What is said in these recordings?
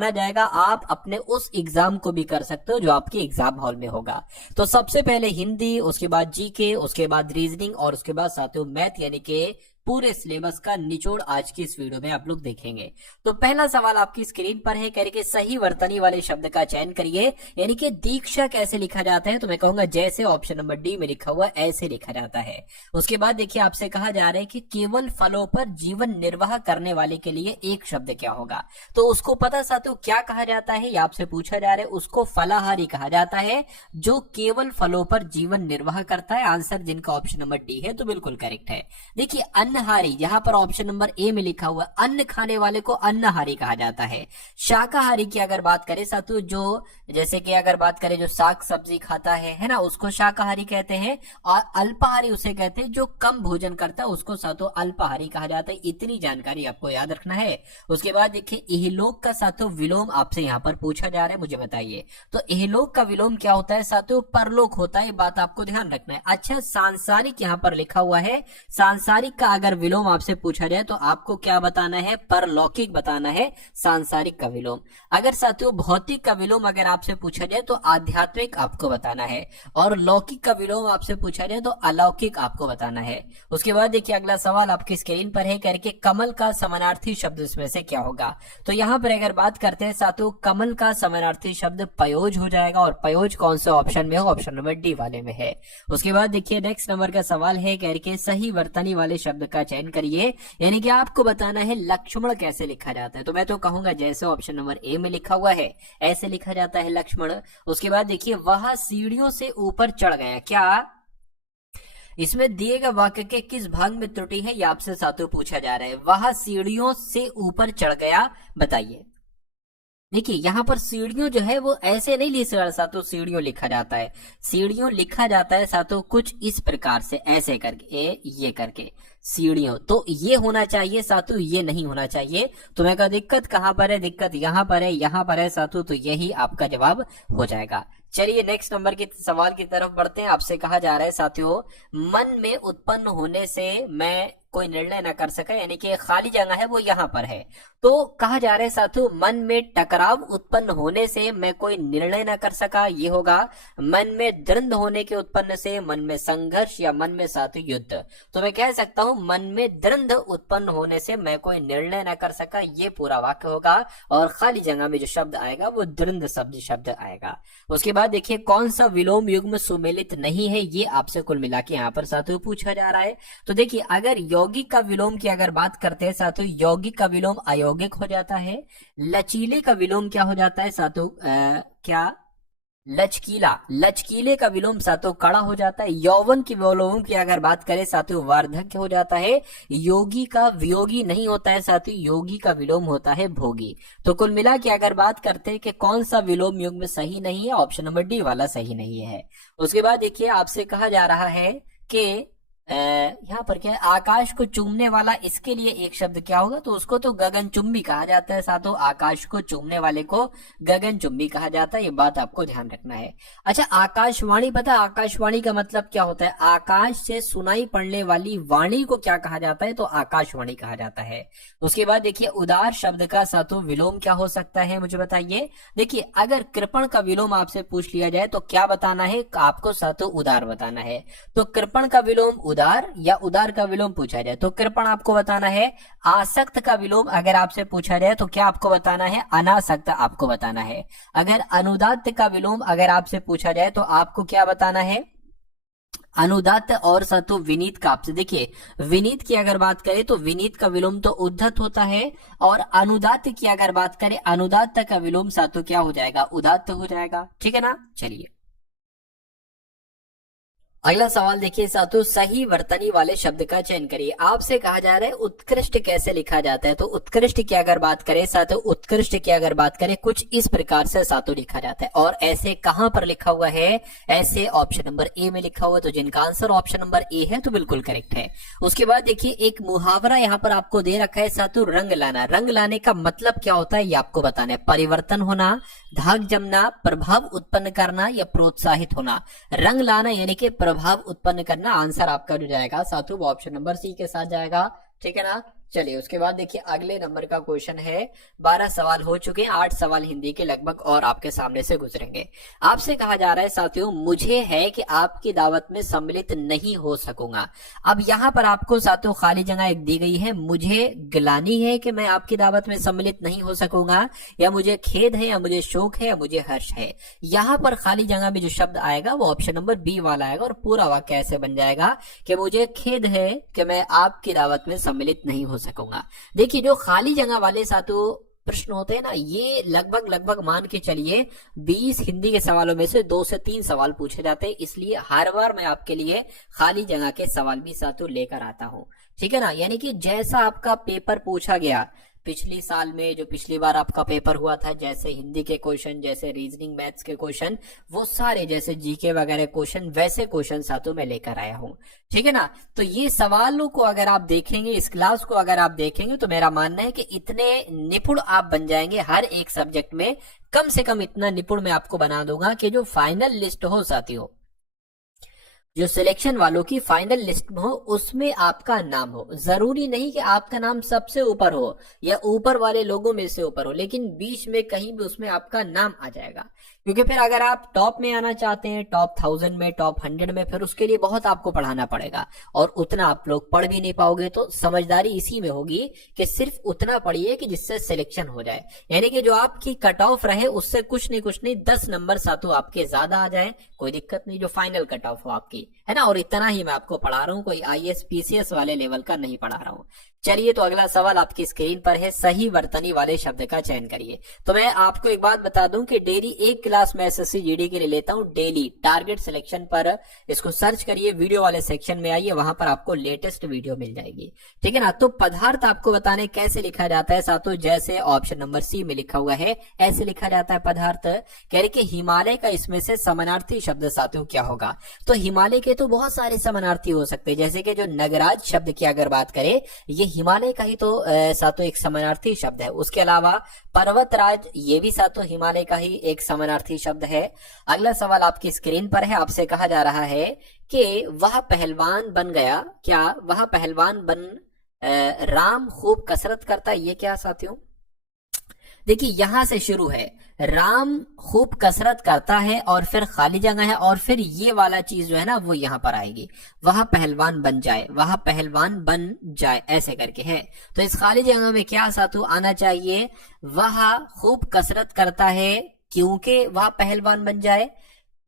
माना जाएगा आप अपने उस एग्जाम को भी कर सकते हो जो आपके एग्जाम हॉल में होगा। तो सबसे पहले हिंदी, उसके बाद जीके, उसके बाद रीजनिंग और उसके बाद साथियों मैथ, यानी कि पूरे सिलेबस का निचोड़ आज की इस वीडियो में आप लोग देखेंगे। तो पहला सवाल आपकी स्क्रीन पर है, कह रहे कि सही वर्तनी वाले शब्द का चयन करिए, यानी कि दीक्षा कैसे लिखा जाता है। तो मैं कहूंगा जैसे ऑप्शन नंबर डी में लिखा हुआ ऐसे लिखा जाता है। उसके बाद देखिए आपसे कहा जा रहा है कि केवल फलों पर जीवन निर्वाह करने वाले के लिए एक शब्द क्या होगा। तो उसको पता साथियों क्या कहा जाता है, यह आपसे पूछा जा रहा है। उसको फलाहारी कहा जाता है, जो केवल फलों पर जीवन निर्वाह करता है। आंसर जिनका ऑप्शन नंबर डी है तो बिल्कुल करेक्ट है। देखिए अन्नहारी, यहाँ पर ऑप्शन नंबर ए में लिखा हुआ अन्न खाने वाले को अन्नहारी कहा जाता है। शाकाहारी की अगर बात करें साथियों, जो जैसे कि अगर बात करें जो साग सब्जी खाता है ना, उसको शाकाहारी कहते हैं। और अल्पाहारी उसे कहते हैं जो कम भोजन करता है, उसको साथियों अल्पाहारी कहा जाता है। इतनी जानकारी आपको याद रखना है। उसके बाद देखिए इहलोक का साथियों विलोम आपसे यहाँ पर पूछा जा रहा है, मुझे बताइए। तो इहलोक का विलोम क्या होता है साथियों, परलोक होता है। बात आपको ध्यान रखना है। अच्छा सांसारिक यहाँ पर लिखा हुआ है, सांसारिक का अगर विलोम आपसे पूछा जाए तो आपको क्या बताना है, परलौकिक बताना है सांसारिक का विलोम। अगर साथियों भौतिक का विलोम अगर आपसे पूछा जाए तो आध्यात्मिक आपको बताना है, और लौकिक का विलोम आपसे पूछा जाए तो अलौकिक आपको बताना है। उसके बाद देखिए अगला सवाल आपकी स्क्रीन पर है, करके कमल का समानार्थी शब्द इसमें से क्या होगा। तो यहाँ पर अगर बात करते हैं साथियों कमल का समानार्थी शब्द पयोज हो जाएगा, और पयोज कौन से ऑप्शन में हो, ऑप्शन नंबर डी वाले में है। उसके बाद देखिए नेक्स्ट नंबर का सवाल है, करके सही वर्तनी वाले शब्द का चयन करिए, यानी कि आपको बताना है लक्ष्मण कैसे लिखा जाता है। तो मैं तो कहूंगा जैसे ऑप्शन नंबर ए में लिखा हुआ है ऐसे लिखा जाता है लक्ष्मण। उसके बाद देखिए वह सीढ़ियों से ऊपर चढ़ गया, क्या इसमें दिए गए वाक्य के किस भाग में त्रुटि है, यह आपसे साथियों पूछा जा रहा है। वह सीढ़ियों से ऊपर चढ़ गया, बताइए। देखिए यहाँ पर सीढ़ियों जो है वो ऐसे नहीं लिखा साथियों, सीढ़ियों लिखा जाता है, सीढ़ियों लिखा जाता है साथियों कुछ इस प्रकार से, ऐसे करके ये करके सीढ़ियों। तो ये होना चाहिए साथियों, ये नहीं होना चाहिए। तो मैं कहा दिक्कत कहाँ पर है, दिक्कत यहाँ पर है, यहाँ पर है साथियों। तो यही आपका जवाब हो जाएगा। चलिए नेक्स्ट नंबर के सवाल की तरफ बढ़ते हैं। आपसे कहा जा रहा है साथियों मन में उत्पन्न होने से मैं कोई निर्णय न कर सका, यानी कि खाली जगह है वो यहाँ पर है। तो कहा जा रहा है साथियों मन में टकराव उत्पन्न होने से मैं कोई निर्णय न कर सका, ये होगा। मन में द्वंद्व होने के उत्पन्न से, मन में संघर्ष, या मन में साथियों युद्ध। तो मैं कह सकता हूं मन में द्वंद्व उत्पन्न होने से मैं कोई निर्णय न कर सका, ये पूरा वाक्य होगा। और खाली जगह में जो शब्द आएगा वो द्वंद्व शब्द आएगा। उसके बाद देखिए कौन सा विलोम युग्म सुमेलित नहीं है, ये आपसे कुल मिला के यहाँ पर साथियों पूछा जा रहा है। तो देखिए अगर यौगिक का विलोम की अगर बात करते हैं साथियों, यौगिक का विलोम अयौगिक हो जाता है। लचीले का विलोम क्या हो जाता है साथियों, क्या लचकीला, लचकीले का विलोम साथियों कड़ा हो जाता है। यौवन की विलोम की अगर बात करें साथियों वार्धक्य हो जाता है। योगी का वियोगी नहीं होता है साथियों, योगी का विलोम होता है भोगी। तो कुल मिला के अगर बात करते हैं कि कौन सा विलोम युग्म सही नहीं है, ऑप्शन नंबर डी वाला सही नहीं है। उसके बाद देखिए आपसे कहा जा रहा है कि यहाँ पर क्या है, आकाश को चूमने वाला, इसके लिए एक शब्द क्या होगा। तो उसको तो गगनचुंबी कहा जाता है साथियों, आकाश को चूमने वाले को गगनचुंबी कहा जाता है, ये बात आपको ध्यान रखना है। अच्छा आकाशवाणी, पता है आकाशवाणी का मतलब क्या होता है, आकाश से सुनाई पड़ने वाली वाणी को क्या कहा जाता है, तो आकाशवाणी कहा जाता है। उसके बाद देखिए उदार शब्द का साथियों विलोम क्या हो सकता है, मुझे बताइए। देखिए अगर कृपण का विलोम आपसे पूछ लिया जाए तो क्या बताना है, आपको साथियों उदार बताना है। तो कृपण का विलोम उदार, या उदार का विलोम पूछा जाए तो कृपण आपको बताना है। आसक्त का विलोम अगर आपसे पूछा जाए तो क्या आपको बताना है, अनासक्त आपको बताना है। अगर अनुदात्त का विलोम अगर आपसे पूछा जाए तो आपको क्या बताना है, अनुदात्त। और साथियों विनीत का आपसे, देखिए विनीत की अगर बात करें तो विनीत का विलोम तो उद्धत होता है, और अनुदात्त की अगर बात करें अनुदात्त का विलोम साथियों क्या हो जाएगा, उदात्त हो जाएगा। ठीक है ना। चलिए अगला सवाल देखिए साथियों सही वर्तनी वाले शब्द का चयन करिए। आपसे कहा जा रहा है उत्कृष्ट कैसे लिखा जाता है। तो उत्कृष्ट की अगर बात करें साथियों, उत्कृष्ट की अगर बात करें कुछ इस प्रकार से साथियों लिखा जाता है। और ऐसे कहां पर लिखा हुआ है, ऐसे ऑप्शन नंबर ए में लिखा हुआ है। तो जिनका आंसर ऑप्शन नंबर ए है तो बिल्कुल करेक्ट है। उसके बाद देखिए एक मुहावरा यहाँ पर आपको दे रखा है साथियों, रंग लाना। रंग लाने का मतलब क्या होता है ये आपको बताना है। परिवर्तन होना, धाक जमना, प्रभाव उत्पन्न करना, या प्रोत्साहित होना। रंग लाना यानी कि प्रभाव उत्पन्न करना। आंसर आपका जो जाएगा साथियों वो ऑप्शन नंबर सी के साथ जाएगा। ठीक है ना। चलिए उसके बाद देखिए अगले नंबर का क्वेश्चन है। 12 सवाल हो चुके हैं, 8 सवाल हिंदी के लगभग और आपके सामने से गुजरेंगे। आपसे कहा जा रहा है साथियों, मुझे है कि आपकी दावत में सम्मिलित नहीं हो सकूंगा। अब यहाँ पर आपको साथियों खाली जगह एक दी गई है, मुझे गिलानी है कि मैं आपकी दावत में सम्मिलित नहीं हो सकूंगा, या मुझे खेद है, या मुझे शोक है, या मुझे हर्ष है। यहाँ पर खाली जगह में जो शब्द आएगा वो ऑप्शन नंबर बी वाला आएगा, और पूरा वाक्य ऐसे बन जाएगा कि मुझे खेद है कि मैं आपकी दावत में सम्मिलित नहीं हो सकूंगा। देखिए जो खाली जगह वाले साथियों प्रश्न होते हैं ना, ये लगभग मान के चलिए 20 हिंदी के सवालों में से 2 से 3 सवाल पूछे जाते हैं, इसलिए हर बार मैं आपके लिए खाली जगह के सवाल भी साथियों लेकर आता हूं, ठीक है ना। यानी कि जैसा आपका पेपर पूछा गया पिछली साल में, जो पिछली बार आपका पेपर हुआ था, जैसे हिंदी के क्वेश्चन, जैसे रीजनिंग मैथ्स के क्वेश्चन, वो सारे जैसे जीके वगैरह क्वेश्चन, वैसे क्वेश्चन साथियों मैं लेकर आया हूं, ठीक है ना। तो ये सवालों को अगर आप देखेंगे, इस क्लास को अगर आप देखेंगे, तो मेरा मानना है कि इतने निपुण आप बन जाएंगे हर एक सब्जेक्ट में, कम से कम इतना निपुण मैं आपको बना दूंगा कि जो फाइनल लिस्ट हो साथियों, जो सिलेक्शन वालों की फाइनल लिस्ट में हो, उसमें आपका नाम हो। जरूरी नहीं कि आपका नाम सबसे ऊपर हो या ऊपर वाले लोगों में से ऊपर हो, लेकिन बीच में कहीं भी उसमें आपका नाम आ जाएगा। क्योंकि फिर अगर आप टॉप में आना चाहते हैं, टॉप 1000 में, टॉप 100 में, फिर उसके लिए बहुत आपको पढ़ाना पड़ेगा, और उतना आप लोग पढ़ भी नहीं पाओगे। तो समझदारी इसी में होगी कि सिर्फ उतना पढ़िए कि जिससे सिलेक्शन हो जाए, यानी कि जो आपकी कट ऑफ रहे उससे कुछ नहीं 10 नंबर सातों आपके ज्यादा आ जाए, कोई दिक्कत नहीं, जो फाइनल कट ऑफ हो आपकी, है ना। और इतना ही मैं आपको पढ़ा रहा हूँ, कोई IAS PCS वाले लेवल का नहीं पढ़ा रहा हूँ। चलिए तो अगला सवाल आपकी स्क्रीन पर है, सही वर्तनी वाले शब्द का चयन करिए। तो मैं आपको एक बात बता दूं कि डेली एक क्लास मैं SSC GD के लिए लेता हूं, डेली टारगेट सिलेक्शन पर इसको सर्च करिए, वीडियो वाले सेक्शन में आइए, वहां पर आपको लेटेस्ट वीडियो मिल जाएगी, ठीक है ना। तो पदार्थ आपको बताने कैसे लिखा जाता है साथियों, जैसे ऑप्शन नंबर सी में लिखा हुआ है, ऐसे लिखा जाता है पदार्थ। कह रहे कि हिमालय का इसमें से समानार्थी शब्द साथियों क्या होगा। तो हिमालय के तो बहुत सारे समानार्थी हो सकते हैं, जैसे कि जो नगराज शब्द की अगर बात करें, ये हिमालय का ही तो सातों एक समानार्थी शब्द है। उसके अलावा पर्वतराज, ये भी सातों हिमालय का ही एक समानार्थी शब्द है। अगला सवाल आपकी स्क्रीन पर है, आपसे कहा जा रहा है कि वह पहलवान बन गया, क्या वह पहलवान बन राम खूब कसरत करता, ये क्या साथियों। देखिए यहां से शुरू है, राम खूब कसरत करता है, और फिर खाली जगह है, और फिर ये वाला चीज जो है ना वो यहां पर आएगी, वह पहलवान बन जाए, वह पहलवान बन जाए, ऐसे करके है। तो इस खाली जगह में क्या साथू आना चाहिए, वह खूब कसरत करता है क्योंकि वह पहलवान बन जाए,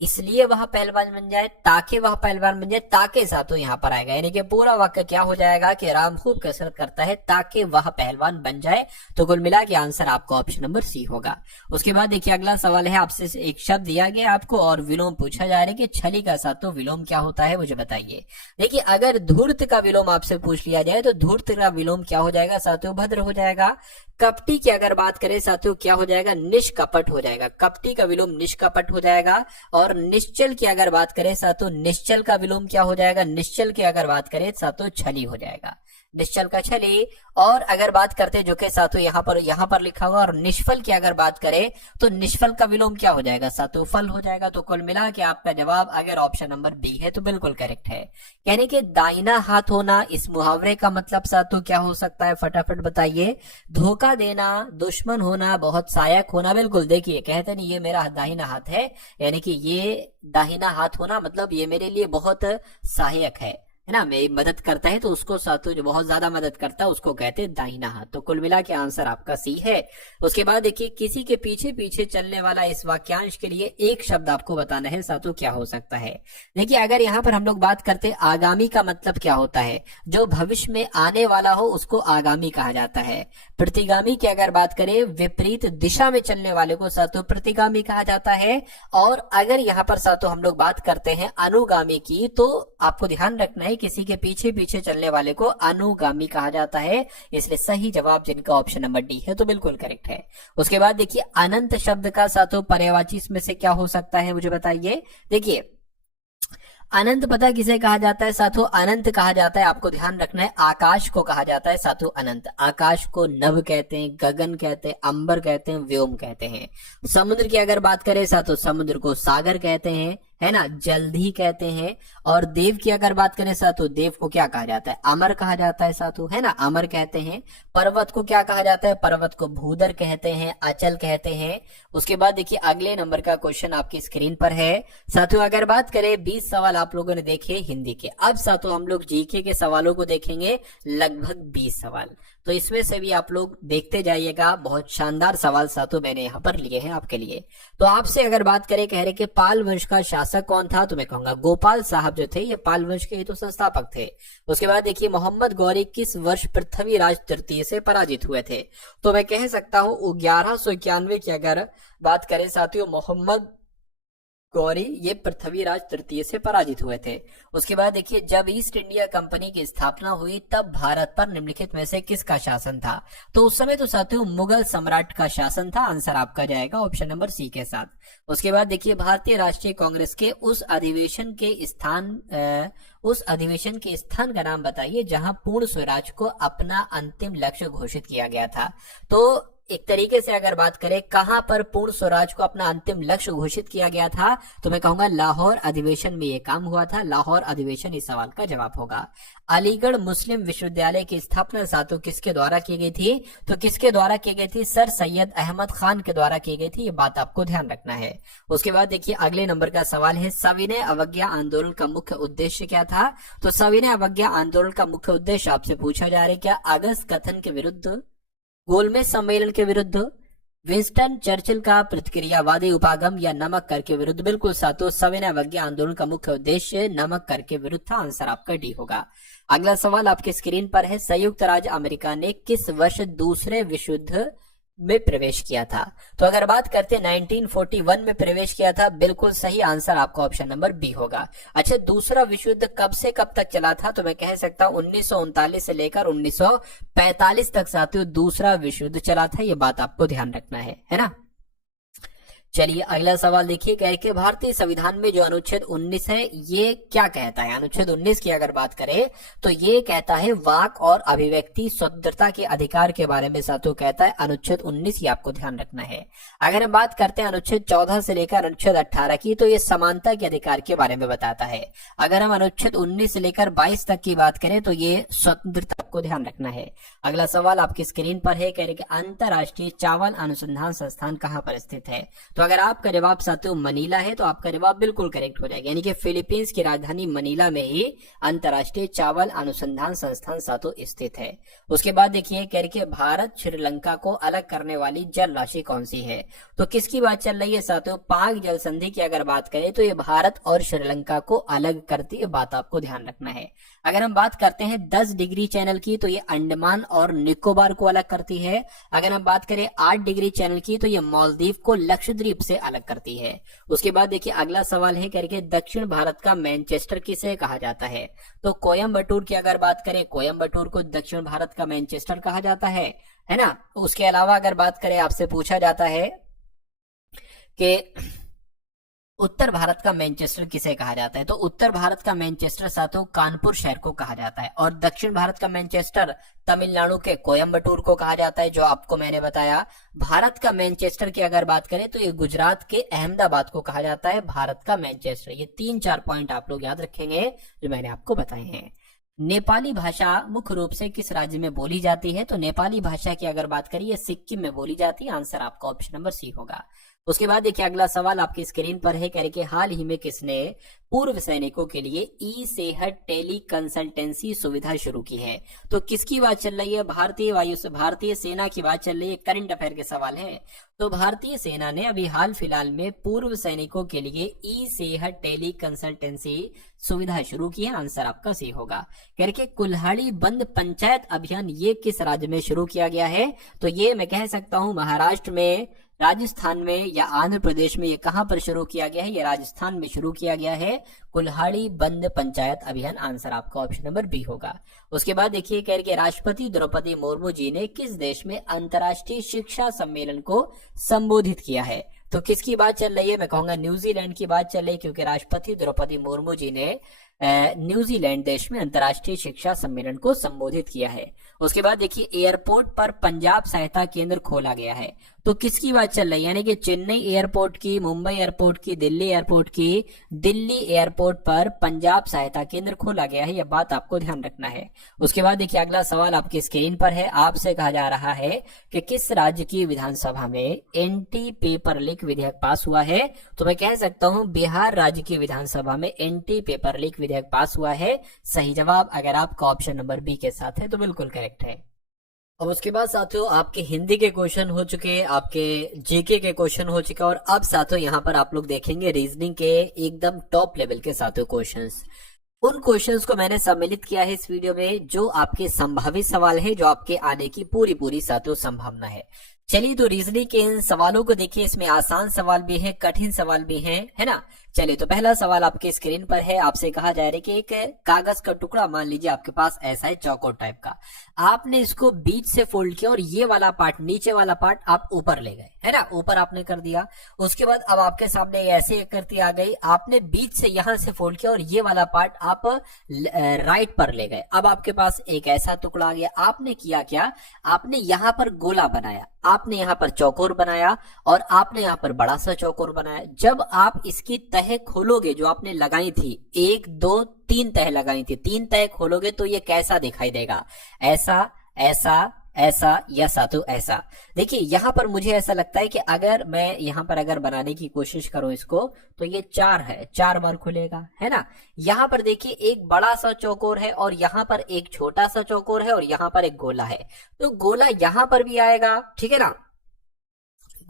इसलिए वह पहलवान बन जाए, ताकि वह पहलवान बन जाए, ताकि साथों यहां पर आएगा। यानी कि पूरा वाक्य क्या हो जाएगा कि राम खूब कसरत करता है ताकि वह पहलवान बन जाए। तो कुल मिला के आंसर आपको ऑप्शन नंबर सी होगा। उसके बाद देखिए अगला सवाल है, आपसे एक शब्द दिया गया आपको और विलोम पूछा जा रहा है कि छली का साथों विलोम क्या होता है, मुझे बताइए। देखिए अगर धूर्त का विलोम आपसे पूछ लिया जाए तो धूर्त का विलोम क्या हो जाएगा साथियों, भद्र हो जाएगा। कपटी की अगर बात करें साथियों क्या हो जाएगा, निष्कपट हो जाएगा। कपटी का विलोम निष्कपट हो जाएगा। और निश्चल की अगर बात करें साथियों, निश्चल का विलोम क्या हो जाएगा, निश्चल की अगर बात करें साथियों छली हो जाएगा, निश्चल का छली। और अगर बात करते जो के साथियों यहाँ पर लिखा हुआ, और निष्फल की अगर बात करें तो निष्फल का विलोम क्या हो जाएगा साथियों, फल हो जाएगा। तो कुल मिला के आपका जवाब अगर ऑप्शन नंबर बी है तो बिल्कुल करेक्ट है। यानी कि दाहिना हाथ होना, इस मुहावरे का मतलब साथियों क्या हो सकता है, फटाफट बताइए। धोखा देना, दुश्मन होना, बहुत सहायक होना। बिल्कुल, देखिए कहते नहीं ये मेरा दाहिना हाथ है, यानी कि ये दाहिना हाथ होना मतलब ये मेरे लिए बहुत सहायक है ना, मेरी मदद करता है, तो उसको साथियों जो बहुत ज्यादा मदद करता है उसको कहते हैं दाहिना हाथ। तो कुल मिला के आंसर आपका सी है। उसके बाद देखिए किसी के पीछे पीछे चलने वाला, इस वाक्यांश के लिए एक शब्द आपको बताना है साथियों क्या हो सकता है। देखिए अगर यहाँ पर हम लोग बात करते हैं आगामी का मतलब क्या होता है, जो भविष्य में आने वाला हो उसको आगामी कहा जाता है। प्रतिगामी की अगर बात करें, विपरीत दिशा में चलने वाले को साथियों प्रतिगामी कहा जाता है। और अगर यहाँ पर साथियों हम लोग बात करते हैं अनुगामी की, तो आपको ध्यान रखना है किसी के पीछे पीछे चलने वाले को अनुगामी कहा जाता है। इसलिए सही जवाब जिनका ऑप्शन नंबर डी है तो बिल्कुल करेक्ट है। उसके बाद देखिए अनंत शब्द का साथियों पर्यायवाची इसमें से क्या हो सकता है, मुझे बताइए। देखिए अनंत पता किसे कहा जाता है साथियों, अनंत कहा जाता है, आपको ध्यान रखना है, आकाश को कहा जाता है साथियों अनंत। आकाश को नभ कहते हैं, गगन कहते हैं, अंबर कहते हैं, व्योम कहते हैं। समुद्र की अगर बात करें साथियों, समुद्र को सागर कहते हैं, है ना, जल्दी कहते हैं। और देव की अगर बात करें साथों, देव को क्या कहा जाता है, अमर कहा जाता है साथों, है ना, अमर कहते हैं। पर्वत को क्या कहा जाता है, पर्वत को भूधर कहते हैं, अचल कहते हैं। उसके बाद देखिए अगले नंबर का क्वेश्चन आपकी स्क्रीन पर है साथियों। अगर बात करें 20 सवाल आप लोगों ने देखे हिंदी के, अब साथियों हम लोग जीके के सवालों को देखेंगे, लगभग 20 सवाल। तो इसमें से भी आप लोग देखते जाइएगा, बहुत शानदार सवाल साथियों मैंने यहाँ पर लिए हैं आपके लिए। तो आपसे अगर बात करें, कह रहे कि पाल वंश का शासक कौन था, तो मैं कहूंगा गोपाल साहब जो थे ये पाल वंश के तो संस्थापक थे। उसके बाद देखिए मोहम्मद गौरी किस वर्ष पृथ्वीराज तृतीय से पराजित हुए थे, तो मैं कह सकता हूँ 1191 की अगर बात करें साथियों, मोहम्मद गौरी ये पृथ्वीराज तृतीय से पराजित हुए थे। उसके बाद देखिए जब ईस्ट इंडिया कंपनी की स्थापना हुई तब भारत पर निम्नलिखित में से किसका शासन था, तो उस समय तो साथियों मुगल सम्राट का शासन था। आंसर आपका जाएगा ऑप्शन नंबर सी के साथ। उसके बाद देखिए भारतीय राष्ट्रीय कांग्रेस के उस अधिवेशन के स्थान का नाम बताइए जहां पूर्ण स्वराज को अपना अंतिम लक्ष्य घोषित किया गया था। तो एक तरीके से अगर बात करें कहां पर पूर्ण स्वराज को अपना अंतिम लक्ष्य घोषित किया गया था, तो मैं कहूंगा लाहौर अधिवेशन में यह काम हुआ था। लाहौर अधिवेशन इस सवाल का जवाब होगा। अलीगढ़ मुस्लिम विश्वविद्यालय की स्थापना साथियों किसके द्वारा की गई थी, तो किसके द्वारा की गई थी, सर सैयद अहमद खान के द्वारा की गई थी। ये बात आपको ध्यान रखना है। उसके बाद देखिए अगले नंबर का सवाल है, सविनय अवज्ञा आंदोलन का मुख्य उद्देश्य क्या था, तो सविनय अवज्ञा आंदोलन का मुख्य उद्देश्य आपसे पूछा जा रहा है क्या अगस्त कथन के विरुद्ध, गोलमेज सम्मेलन के विरुद्ध, विंस्टन चर्चिल का प्रतिक्रियावादी उपागम, या नमक कर के विरुद्ध। बिल्कुल साथियों सविनय अवज्ञा आंदोलन का मुख्य उद्देश्य नमक कर के विरुद्ध था। आंसर आपका डी होगा। अगला सवाल आपके स्क्रीन पर है, संयुक्त राज्य अमेरिका ने किस वर्ष दूसरे विश्व युद्ध में प्रवेश किया था, तो अगर बात करते हैं 1941 में प्रवेश किया था। बिल्कुल सही आंसर आपका ऑप्शन नंबर बी होगा। अच्छा दूसरा विश्व युद्ध कब से कब तक चला था, तो मैं कह सकता हूं 1939 से लेकर 1945 तक साथियों दूसरा विश्व युद्ध चला था। ये बात आपको ध्यान रखना है ना। चलिए अगला सवाल देखिए, कह के भारतीय संविधान में जो अनुच्छेद 19 है ये क्या कहता है। अनुच्छेद 19 की अगर बात करें तो ये कहता है वाक और अभिव्यक्ति स्वतंत्रता के अधिकार के बारे में साथियों कहता है अनुच्छेद 19, ये आपको ध्यान रखना है। अगर हम बात करते हैं अनुच्छेद 14 से लेकर अनुच्छेद 18 की, तो ये समानता के अधिकार के बारे में बताता है। अगर हम अनुच्छेद 19 से लेकर 22 तक की बात करें तो ये स्वतंत्रता को ध्यान रखना है। अगला सवाल आपकी स्क्रीन पर है, कह रहे कि अंतरराष्ट्रीय चावल अनुसंधान संस्थान कहां पर स्थित है, तो अगर आपका जवाब साथियों मनीला है तो आपका जवाब बिल्कुल करेक्ट हो जाएगा। यानी कि फिलीपींस की राजधानी मनीला में ही अंतरराष्ट्रीय चावल अनुसंधान संस्थान साथियों स्थित है। उसके बाद देखिए कह रहे भारत श्रीलंका को अलग करने वाली जल राशि कौन सी है, तो किसकी बात चल रही है साथियों, पाक जल संधि की अगर बात करें तो ये भारत और श्रीलंका को अलग करती है। बात आपको ध्यान रखना है। अगर हम बात करते हैं 10 डिग्री चैनल की, तो ये अंडमान और निकोबार को अलग करती है। अगर हम बात करें 8 डिग्री चैनल की, तो ये मालदीव को लक्षद्वीप से अलग करती है। उसके बाद देखिए अगला सवाल है करके दक्षिण भारत का मैनचेस्टर किसे कहा जाता है, तो कोयम्बटूर की अगर बात करें, कोयम्बटूर को दक्षिण भारत का मैनचेस्टर कहा जाता है ना। उसके अलावा अगर बात करें आपसे पूछा जाता है कि उत्तर भारत का मैनचेस्टर किसे कहा जाता है, तो उत्तर भारत का मैनचेस्टर साथियों कानपुर शहर को कहा जाता है। और दक्षिण भारत का मैनचेस्टर तमिलनाडु के कोयम्बटूर को कहा जाता है, जो आपको मैंने बताया। भारत का मैनचेस्टर की अगर बात करें तो ये गुजरात के अहमदाबाद को कहा जाता है भारत का मैनचेस्टर। ये 3-4 पॉइंट आप लोग याद रखेंगे जो मैंने आपको बताए हैं। नेपाली भाषा मुख्य रूप से किस राज्य में बोली जाती है, तो नेपाली भाषा की अगर बात करिए सिक्किम में बोली जाती है। आंसर आपका ऑप्शन नंबर सी होगा। उसके बाद देखिए अगला सवाल आपकी स्क्रीन पर है, कह रहे कि हाल ही में किसने पूर्व सैनिकों के लिए ई सेहत टेली कंसल्टेंसी सुविधा शुरू की है, तो किसकी बात चल रही है, भारतीय सेना की बात चल रही है। करंट अफेयर के सवाल है। तो भारतीय सेना ने अभी हाल फिलहाल में पूर्व सैनिकों के लिए ई सेहत टेली कंसल्टेंसी सुविधा शुरू की है। आंसर आपका सी होगा। कह रहे कुल्हाड़ी बंद पंचायत अभियान ये किस राज्य में शुरू किया गया है, तो ये मैं कह सकता हूं महाराष्ट्र में, राजस्थान में या आंध्र प्रदेश में। ये कहां पर शुरू किया गया है, ये राजस्थान में शुरू किया गया है कुल्हाड़ी बंद पंचायत अभियान। आंसर आपका ऑप्शन नंबर बी होगा। उसके बाद देखिए कह रहे राष्ट्रपति द्रौपदी मुर्मू जी ने किस देश में अंतर्राष्ट्रीय शिक्षा सम्मेलन को संबोधित किया है, तो किसकी बात चल रही है, मैं कहूंगा न्यूजीलैंड की बात चल रही है, क्योंकि राष्ट्रपति द्रौपदी मुर्मू जी ने न्यूजीलैंड देश में अंतर्राष्ट्रीय शिक्षा सम्मेलन को संबोधित किया है। उसके बाद देखिए एयरपोर्ट पर पंजाब सहायता केंद्र खोला गया है, तो किसकी बात चल रही है, यानी कि चेन्नई एयरपोर्ट की, मुंबई एयरपोर्ट की, दिल्ली एयरपोर्ट की। दिल्ली एयरपोर्ट पर पंजाब सहायता केंद्र खोला गया है, यह बात आपको ध्यान रखना है। उसके बाद देखिए अगला सवाल आपकी स्क्रीन पर है, आपसे कहा जा रहा है कि किस राज्य की विधानसभा में एंटी पेपर लीक विधेयक पास हुआ है। तो मैं कह सकता हूं बिहार राज्य की विधानसभा में एंटी पेपर लीक विधेयक पास हुआ है। सही जवाब अगर आपका ऑप्शन नंबर बी के साथ है तो बिल्कुल करेक्ट है। अब उसके बाद साथियों आपके हिंदी के क्वेश्चन हो चुके, आपके जीके के क्वेश्चन हो चुके, और अब साथियों यहाँ पर आप लोग देखेंगे रीजनिंग के एकदम टॉप लेवल के साथियों क्वेश्चंस। उन क्वेश्चंस को मैंने सम्मिलित किया है इस वीडियो में जो आपके संभावित सवाल है, जो आपके आने की पूरी पूरी साथियों संभावना है। चलिए तो रीजनिंग के इन सवालों को देखिए, इसमें आसान सवाल भी है, कठिन सवाल भी है ना। चलिए तो पहला सवाल आपके स्क्रीन पर है, आपसे कहा जा रहा है कि एक कागज का टुकड़ा मान लीजिए आपके पास ऐसा है चौकोर टाइप का, आपने इसको बीच से फोल्ड किया और ये वाला पार्ट, नीचे वाला पार्ट आप ऊपर ले गए, है ना, ऊपर आपने कर दिया। उसके बाद अब आपके सामने ऐसे करती आ गई, आपने बीच से यहां से फोल्ड किया और ये वाला पार्ट आप राइट पर ले गए। अब आपके पास एक ऐसा टुकड़ा आ गया, आपने किया क्या, आपने यहाँ पर गोला बनाया, आपने यहाँ पर चौकोर बनाया और आपने यहाँ पर बड़ा सा चौकोर बनाया। जब आप इसकी तह खोलोगे जो आपने लगाई थी, 1 2 3 तह लगाई थी, 3 तह खोलोगे तो ये कैसा दिखाई देगा, ऐसा ऐसा ऐसा या साथों ऐसा। देखिए यहां पर मुझे ऐसा लगता है कि अगर मैं यहां पर अगर बनाने की कोशिश करूं इसको, तो ये 4 है, 4 बार खुलेगा, है ना। यहां पर देखिए एक बड़ा सा चौकोर है और यहां पर एक छोटा सा चौकोर है और यहां पर एक गोला है, तो गोला यहां पर भी आएगा, ठीक है ना।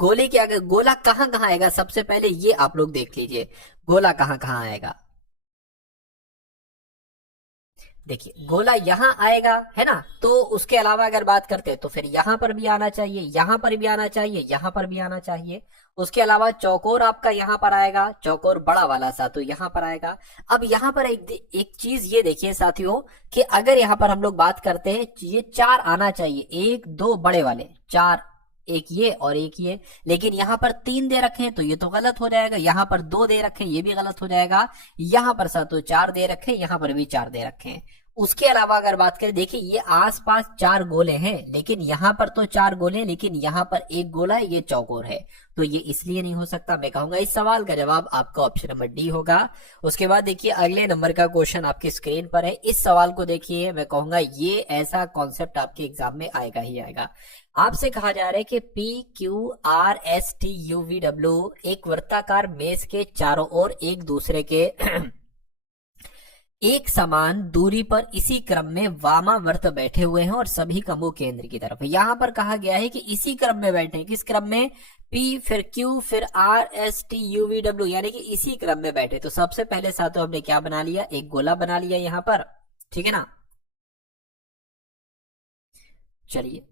गोले के अगर गोला कहां कहां आएगा, सबसे पहले ये आप लोग देख लीजिए गोला कहां कहां आएगा। देखिए गोला यहां आएगा, है ना। तो उसके अलावा अगर बात करते हैं तो फिर यहां पर भी आना चाहिए, यहां पर भी आना चाहिए, यहां पर भी आना चाहिए। उसके अलावा चौकोर आपका यहां पर आएगा, चौकोर बड़ा वाला सा तो यहां पर आएगा। अब यहां पर एक चीज ये देखिए साथियों कि अगर यहां पर हम लोग बात करते हैं, ये 4 आना चाहिए, 1 2 बड़े वाले 4, एक ये और एक ये, लेकिन यहां पर 3 दे रखे हैं तो ये तो गलत हो जाएगा। यहां पर 2 दे रखे हैं, ये भी गलत हो जाएगा। यहां पर साथ 4 दे रखे हैं, यहां पर भी 4 दे रखे हैं। उसके अलावा अगर बात करें, देखिए ये आसपास 4 गोले हैं, लेकिन यहां पर तो 4 गोले हैं, लेकिन यहां पर एक गोला है, ये चौकोर है, तो ये इसलिए नहीं हो सकता। मैं कहूंगा इस सवाल का जवाब आपका ऑप्शन नंबर डी होगा। उसके बाद देखिए अगले नंबर का क्वेश्चन आपकी स्क्रीन पर है, इस सवाल को देखिए, मैं कहूंगा ये ऐसा कॉन्सेप्ट आपके एग्जाम में आएगा ही आएगा। आपसे कहा जा रहा है कि PQRSTUVW एक वृत्ताकार मेज के चारों ओर एक दूसरे के एक समान दूरी पर इसी क्रम में वामावर्त बैठे हुए हैं और सभी का मुंह केंद्र की तरफ है। यहां पर कहा गया है कि इसी क्रम में बैठे हैं, किस क्रम में, P फिर Q फिर RSTUVW, यानी कि इसी क्रम में बैठे। तो सबसे पहले साथियों हमने क्या बना लिया, एक गोला बना लिया यहां पर, ठीक है ना। चलिए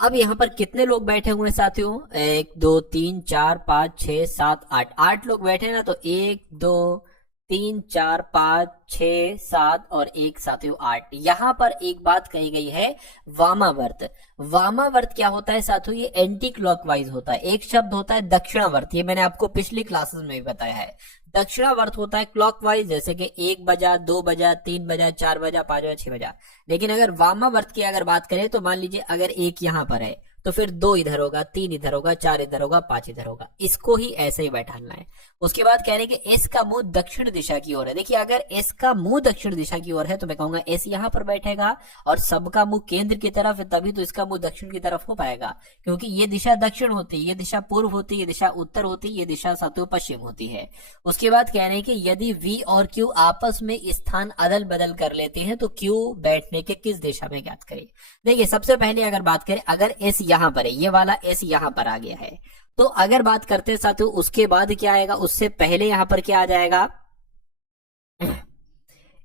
अब यहां पर कितने लोग बैठे हुए हैं साथियों, 1 2 3 4 5 6 7 8, 8 लोग बैठे हैं ना। तो 1 2 3 4 5 6 7 और 1 साथियों 8। यहां पर एक बात कही गई है, वामावर्त। वामावर्त क्या होता है साथियों, ये एंटी क्लॉकवाइज होता है। एक शब्द होता है दक्षिणावर्त, ये मैंने आपको पिछली क्लासेस में भी बताया है। दक्षिणावर्त होता है क्लॉकवाइज, जैसे कि 1 बजा 2 बजा 3 बजा 4 बजा 5 बजा 6 बजा। लेकिन अगर वामावर्त की अगर बात करें तो मान लीजिए अगर 1 यहां पर है तो फिर 2 इधर होगा, 3 इधर होगा, 4 इधर होगा, 5 इधर होगा, इसको ही ऐसे ही बैठाना है। उसके बाद कह रहे हैं कि एस का मुंह दक्षिण दिशा की ओर है। देखिए अगर एस का मुंह दक्षिण दिशा की ओर है तो मैं कहूंगा एस यहां पर बैठेगा और सबका मुंह केंद्र की तरफ है, तभी तो इसका मुंह दक्षिण की तरफ हो पाएगा, क्योंकि ये दिशा दक्षिण होती है, ये दिशा पूर्व होती है, ये दिशा उत्तर होती है, ये दिशा सातों पश्चिम होती है। उसके बाद कह रहे हैं कि यदि V और Q आपस में स्थान अदल बदल कर लेते हैं तो Q बैठने के किस दिशा में ज्ञात करें। देखिए सबसे पहले अगर बात करें, अगर S यहां पर है, ये वाला S यहां पर आ गया है, तो अगर बात करते हैं साथियों उसके बाद क्या आएगा, उससे पहले यहां पर क्या आ जाएगा,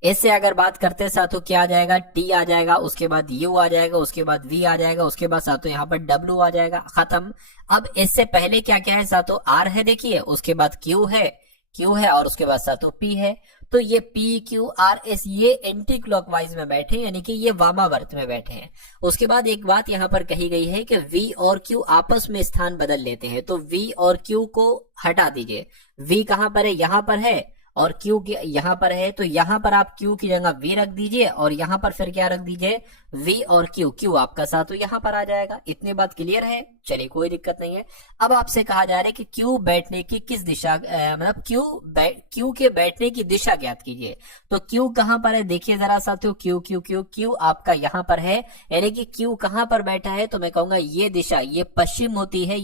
एस से अगर बात करते हैं साथियों क्या आ जाएगा, टी आ जाएगा, उसके बाद यू आ जाएगा, उसके बाद वी आ जाएगा, उसके बाद साथियों यहाँ पर डब्ल्यू आ जाएगा, खत्म। अब इससे पहले क्या क्या है साथियों, आर है देखिए, उसके बाद क्यू है और उसके बाद साथियों पी है। तो ये पी क्यू आर एस ये एंटी क्लॉकवाइज में बैठे, यानी कि ये वामावर्त में बैठे हैं। उसके बाद एक बात यहाँ पर कही गई है कि V और Q आपस में स्थान बदल लेते हैं, तो V और Q को हटा दीजिए। V कहां पर है, यहां पर है, और Q यहां पर है, तो यहां पर आप Q की जगह V रख दीजिए और यहां पर फिर क्या रख दीजिए, V और Q, Q आपका साथियों यहाँ पर आ जाएगा। इतनी बात क्लियर है? चलिए कोई दिक्कत नहीं है। अब आपसे कहा जा रहा है कि Q बैठने की किस दिशा, मतलब Q के बैठने की दिशा ज्ञात कीजिए। तो Q कहाँ पर है देखिए जरा साथियों, Q आपका यहाँ पर है, यानी कि Q कहाँ पर बैठा है, तो मैं कहूंगा ये दिशा, ये पश्चिम होती है,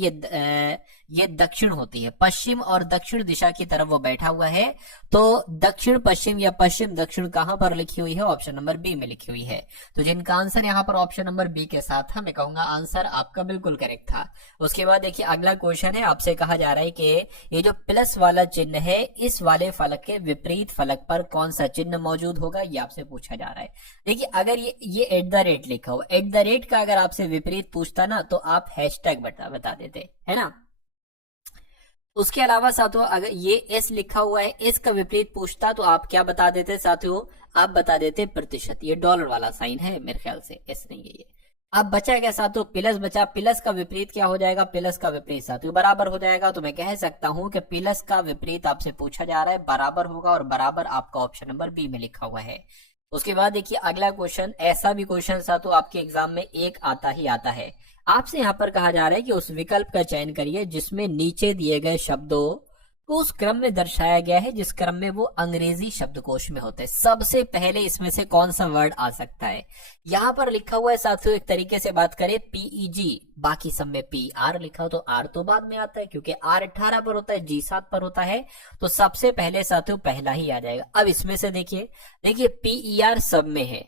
ये दक्षिण होती है। पश्चिम और दक्षिण दिशा की तरफ वो बैठा हुआ है। तो दक्षिण पश्चिम या पश्चिम दक्षिण कहां पर लिखी हुई है? ऑप्शन नंबर बी में लिखी हुई है। तो जिनका आंसर यहाँ पर ऑप्शन नंबर बी के साथ है, मैं कहूंगा आंसर आपका बिल्कुल करेक्ट था। उसके बाद देखिए अगला क्वेश्चन है, आपसे कहा जा रहा है कि ये जो प्लस वाला चिन्ह है, इस वाले फलक के विपरीत फलक पर कौन सा चिन्ह मौजूद होगा, ये आपसे पूछा जा रहा है। देखिए अगर ये एट द रेट लिखा हो, एट द रेट का अगर आपसे विपरीत पूछता ना तो आप हैशटैग बता देते, है ना। उसके अलावा साथियों अगर ये एस लिखा हुआ है, एस का विपरीत पूछता तो आप क्या बता देते साथियों? आप बता देते प्रतिशत। ये डॉलर वाला साइन है मेरे ख्याल से, एस नहीं है ये। अब बचा क्या साथियों? प्लस बचा। प्लस का विपरीत क्या हो जाएगा? प्लस का विपरीत साथियों बराबर हो जाएगा। तो मैं कह सकता हूं कि प्लस का विपरीत आपसे पूछा जा रहा है, बराबर होगा, और बराबर आपका ऑप्शन नंबर बी में लिखा हुआ है। उसके बाद देखिए अगला क्वेश्चन, ऐसा भी क्वेश्चन साथियों आपके एग्जाम में एक आता ही आता है। आपसे यहाँ पर कहा जा रहा है कि उस विकल्प का चयन करिए जिसमें नीचे दिए गए शब्दों को उस क्रम में दर्शाया गया है जिस क्रम में वो अंग्रेजी शब्दकोश में होते हैं। सबसे पहले इसमें से कौन सा वर्ड आ सकता है? यहाँ पर लिखा हुआ है साथियों, एक तरीके से बात करें PEG, बाकी सब में PR लिखा हो तो R तो बाद में आता है, क्योंकि R 18 पर होता है, G 7 पर होता है। तो सबसे पहले साथियों पहला ही आ जाएगा। अब इसमें से देखिए PER सब में है,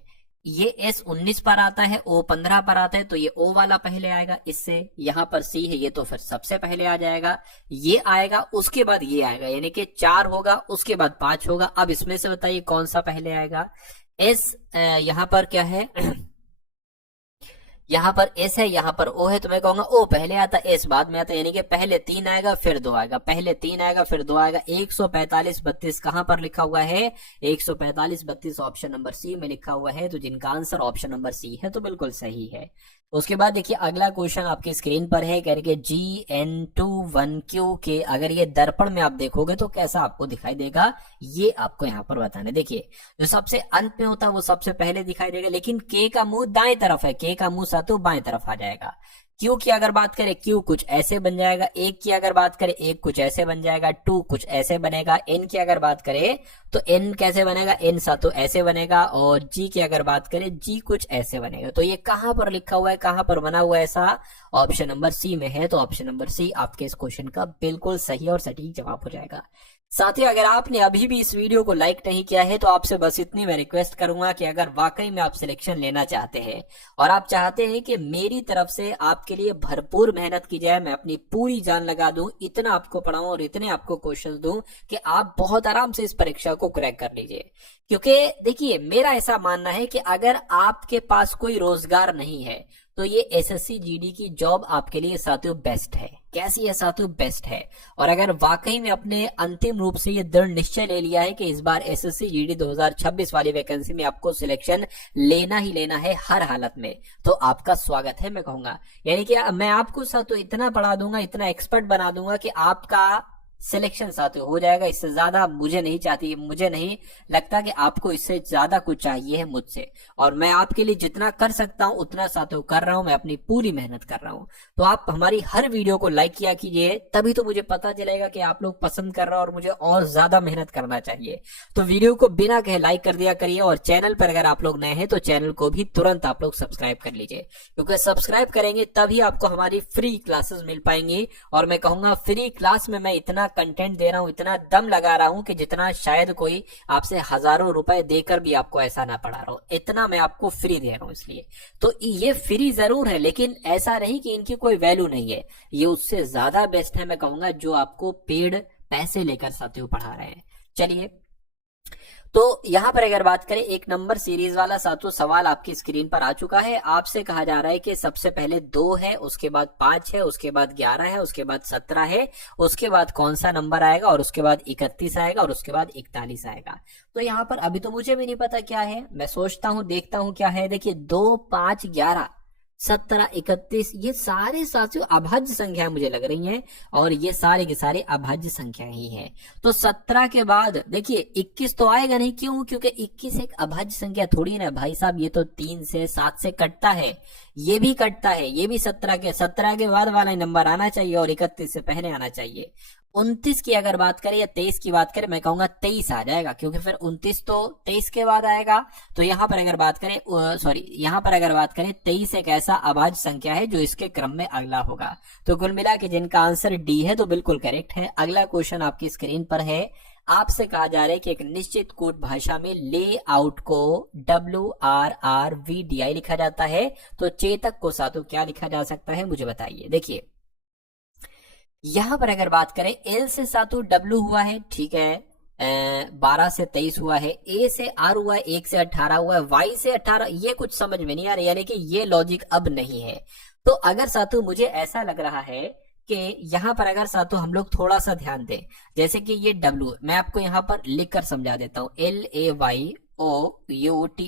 ये S 19 पर आता है, O 15 पर आता है, तो ये O वाला पहले आएगा। इससे यहाँ पर C है, ये तो फिर सबसे पहले आ जाएगा। ये आएगा, उसके बाद ये आएगा, यानी कि 4 होगा, उसके बाद 5 होगा। अब इसमें से बताइए कौन सा पहले आएगा? S यहाँ पर क्या है? यहाँ पर S है, यहाँ पर O है, तो मैं कहूंगा O पहले आता, S बाद में आता, यानी कि पहले 3 आएगा फिर 2 आएगा, पहले 3 आएगा फिर 2 आएगा। 145 32 कहां पर लिखा हुआ है? 145 32 ऑप्शन नंबर सी में लिखा हुआ है। तो जिनका आंसर ऑप्शन नंबर सी है तो बिल्कुल सही है। उसके बाद देखिए अगला क्वेश्चन आपकी स्क्रीन पर है, कह रहे GN21Q के अगर ये दर्पण में आप देखोगे तो कैसा आपको दिखाई देगा, ये आपको यहाँ पर बताना। देखिए जो सबसे अंत में होता है वो सबसे पहले दिखाई देगा, लेकिन K का मुंह दाएं तरफ है, K का मुंह साथियों बाएं तरफ आ जाएगा। Q की अगर बात करें, Q कुछ ऐसे बन जाएगा। 1 की अगर बात करें, 1 कुछ ऐसे बन जाएगा। 2 कुछ ऐसे बनेगा। N की अगर बात करें तो N कैसे बनेगा? N साथियों ऐसे बनेगा। और G की अगर बात करें, G कुछ ऐसे बनेगा। तो ये कहां पर लिखा हुआ है, कहां पर बना हुआ है ऐसा? ऑप्शन नंबर सी में है। तो ऑप्शन नंबर सी आपके इस क्वेश्चन का बिल्कुल सही और सटीक जवाब हो जाएगा। साथियों अगर आपने अभी भी इस वीडियो को लाइक नहीं किया है तो आपसे बस इतनी मैं रिक्वेस्ट करूंगा कि अगर वाकई में आप सिलेक्शन लेना चाहते हैं और आप चाहते हैं कि मेरी तरफ से आपके लिए भरपूर मेहनत की जाए, मैं अपनी पूरी जान लगा दूं, इतना आपको पढ़ाऊं और इतने आपको क्वेश्चन दूं कि आप बहुत आराम से इस परीक्षा को क्रैक कर लीजिए। क्योंकि देखिए मेरा ऐसा मानना है कि अगर आपके पास कोई रोजगार नहीं है तो ये SSC GD की जॉब आपके लिए साथियों बेस्ट है। कैसी है साथियों? बेस्ट है। और अगर वाकई में अपने अंतिम रूप से ये दृढ़ निश्चय ले लिया है कि इस बार SSC GD 2026 वाली वैकेंसी में आपको सिलेक्शन लेना ही लेना है हर हालत में, तो आपका स्वागत है मैं कहूंगा। यानी कि मैं आपको साथियों इतना पढ़ा दूंगा, इतना एक्सपर्ट बना दूंगा कि आपका सिलेक्शन साथियों हो जाएगा। इससे ज्यादा मुझे नहीं लगता कि आपको इससे ज्यादा कुछ चाहिए है मुझसे। और मैं आपके लिए जितना कर सकता हूं उतना साथियों कर रहा हूं, मैं अपनी पूरी मेहनत कर रहा हूं। तो आप हमारी हर वीडियो को लाइक किया कीजिए, तभी तो मुझे पता चलेगा कि आप लोग पसंद कर रहे हो और मुझे और ज्यादा मेहनत करना चाहिए। तो वीडियो को बिना कहे लाइक कर दिया करिए। और चैनल पर अगर आप लोग नए हैं तो चैनल को भी तुरंत आप लोग सब्सक्राइब कर लीजिए, क्योंकि सब्सक्राइब करेंगे तभी आपको हमारी फ्री क्लासेस मिल पाएंगी। और मैं कहूंगा फ्री क्लास में मैं इतना कंटेंट दे रहा हूं, इतना दम लगा रहा हूं कि जितना शायद कोई आपसे हजारों रुपए देकर भी आपको ऐसा ना पढ़ा रहा हो, इतना मैं आपको फ्री दे रहा हूं। इसलिए तो ये फ्री जरूर है, लेकिन ऐसा नहीं कि इनकी कोई वैल्यू नहीं है। ये उससे ज्यादा बेस्ट है मैं कहूंगा जो आपको पेड पैसे लेकर साथियों पढ़ा रहे हैं। चलिए तो यहां पर अगर बात करें, एक नंबर सीरीज वाला सातों सवाल आपकी स्क्रीन पर आ चुका है। आपसे कहा जा रहा है कि सबसे पहले 2 है, उसके बाद 5 है, उसके बाद 11 है, उसके बाद 17 है, उसके बाद कौन सा नंबर आएगा, और उसके बाद 31 आएगा, और उसके बाद 41 आएगा। तो यहाँ पर अभी तो मुझे भी नहीं पता क्या है, मैं सोचता हूँ देखता हूँ क्या है। देखिए 2 5 11 17, 31, ये सारे साथियों अभाज्य संख्या मुझे लग रही हैं, और ये सारे के सारे अभाज्य संख्या ही हैं। तो 17 के बाद देखिए 21 तो आएगा नहीं, क्यों? क्योंकि 21 एक अभाज्य संख्या थोड़ी ना भाई साहब, ये तो 3 से 7 से कटता है, ये भी कटता है, ये भी 17 के बाद वाला नंबर आना चाहिए और 31 से पहले आना चाहिए। 29 की अगर बात करें या 23 की बात करें, मैं कहूंगा 23 आ जाएगा, क्योंकि फिर 29 तो 23 के बाद आएगा। तो यहाँ पर अगर बात करें यहाँ पर अगर बात करें 23 एक ऐसा अभाज्य संख्या है जो इसके क्रम में अगला होगा। तो कुल मिला के जिनका आंसर डी है तो बिल्कुल करेक्ट है। अगला क्वेश्चन आपकी स्क्रीन पर है। आपसे कहा जा रहा है कि एक निश्चित कोड भाषा में लेआउट को WRRVDI लिखा जाता है, तो चेतक को साथों क्या लिखा जा सकता है, मुझे बताइए। देखिए यहां पर अगर बात करें L से सातों W हुआ है, ठीक है, 12 से 23 हुआ है, A से R हुआ है, 1 से 18 हुआ है, Y से 18, ये कुछ समझ में नहीं आ रहा, यानी कि ये लॉजिक अब नहीं है। तो अगर साथों मुझे ऐसा लग रहा है कि यहां पर अगर साथों हम लोग थोड़ा सा ध्यान दें, जैसे कि ये W मैं आपको यहां पर लिख कर समझा देता हूं, LAYOUT,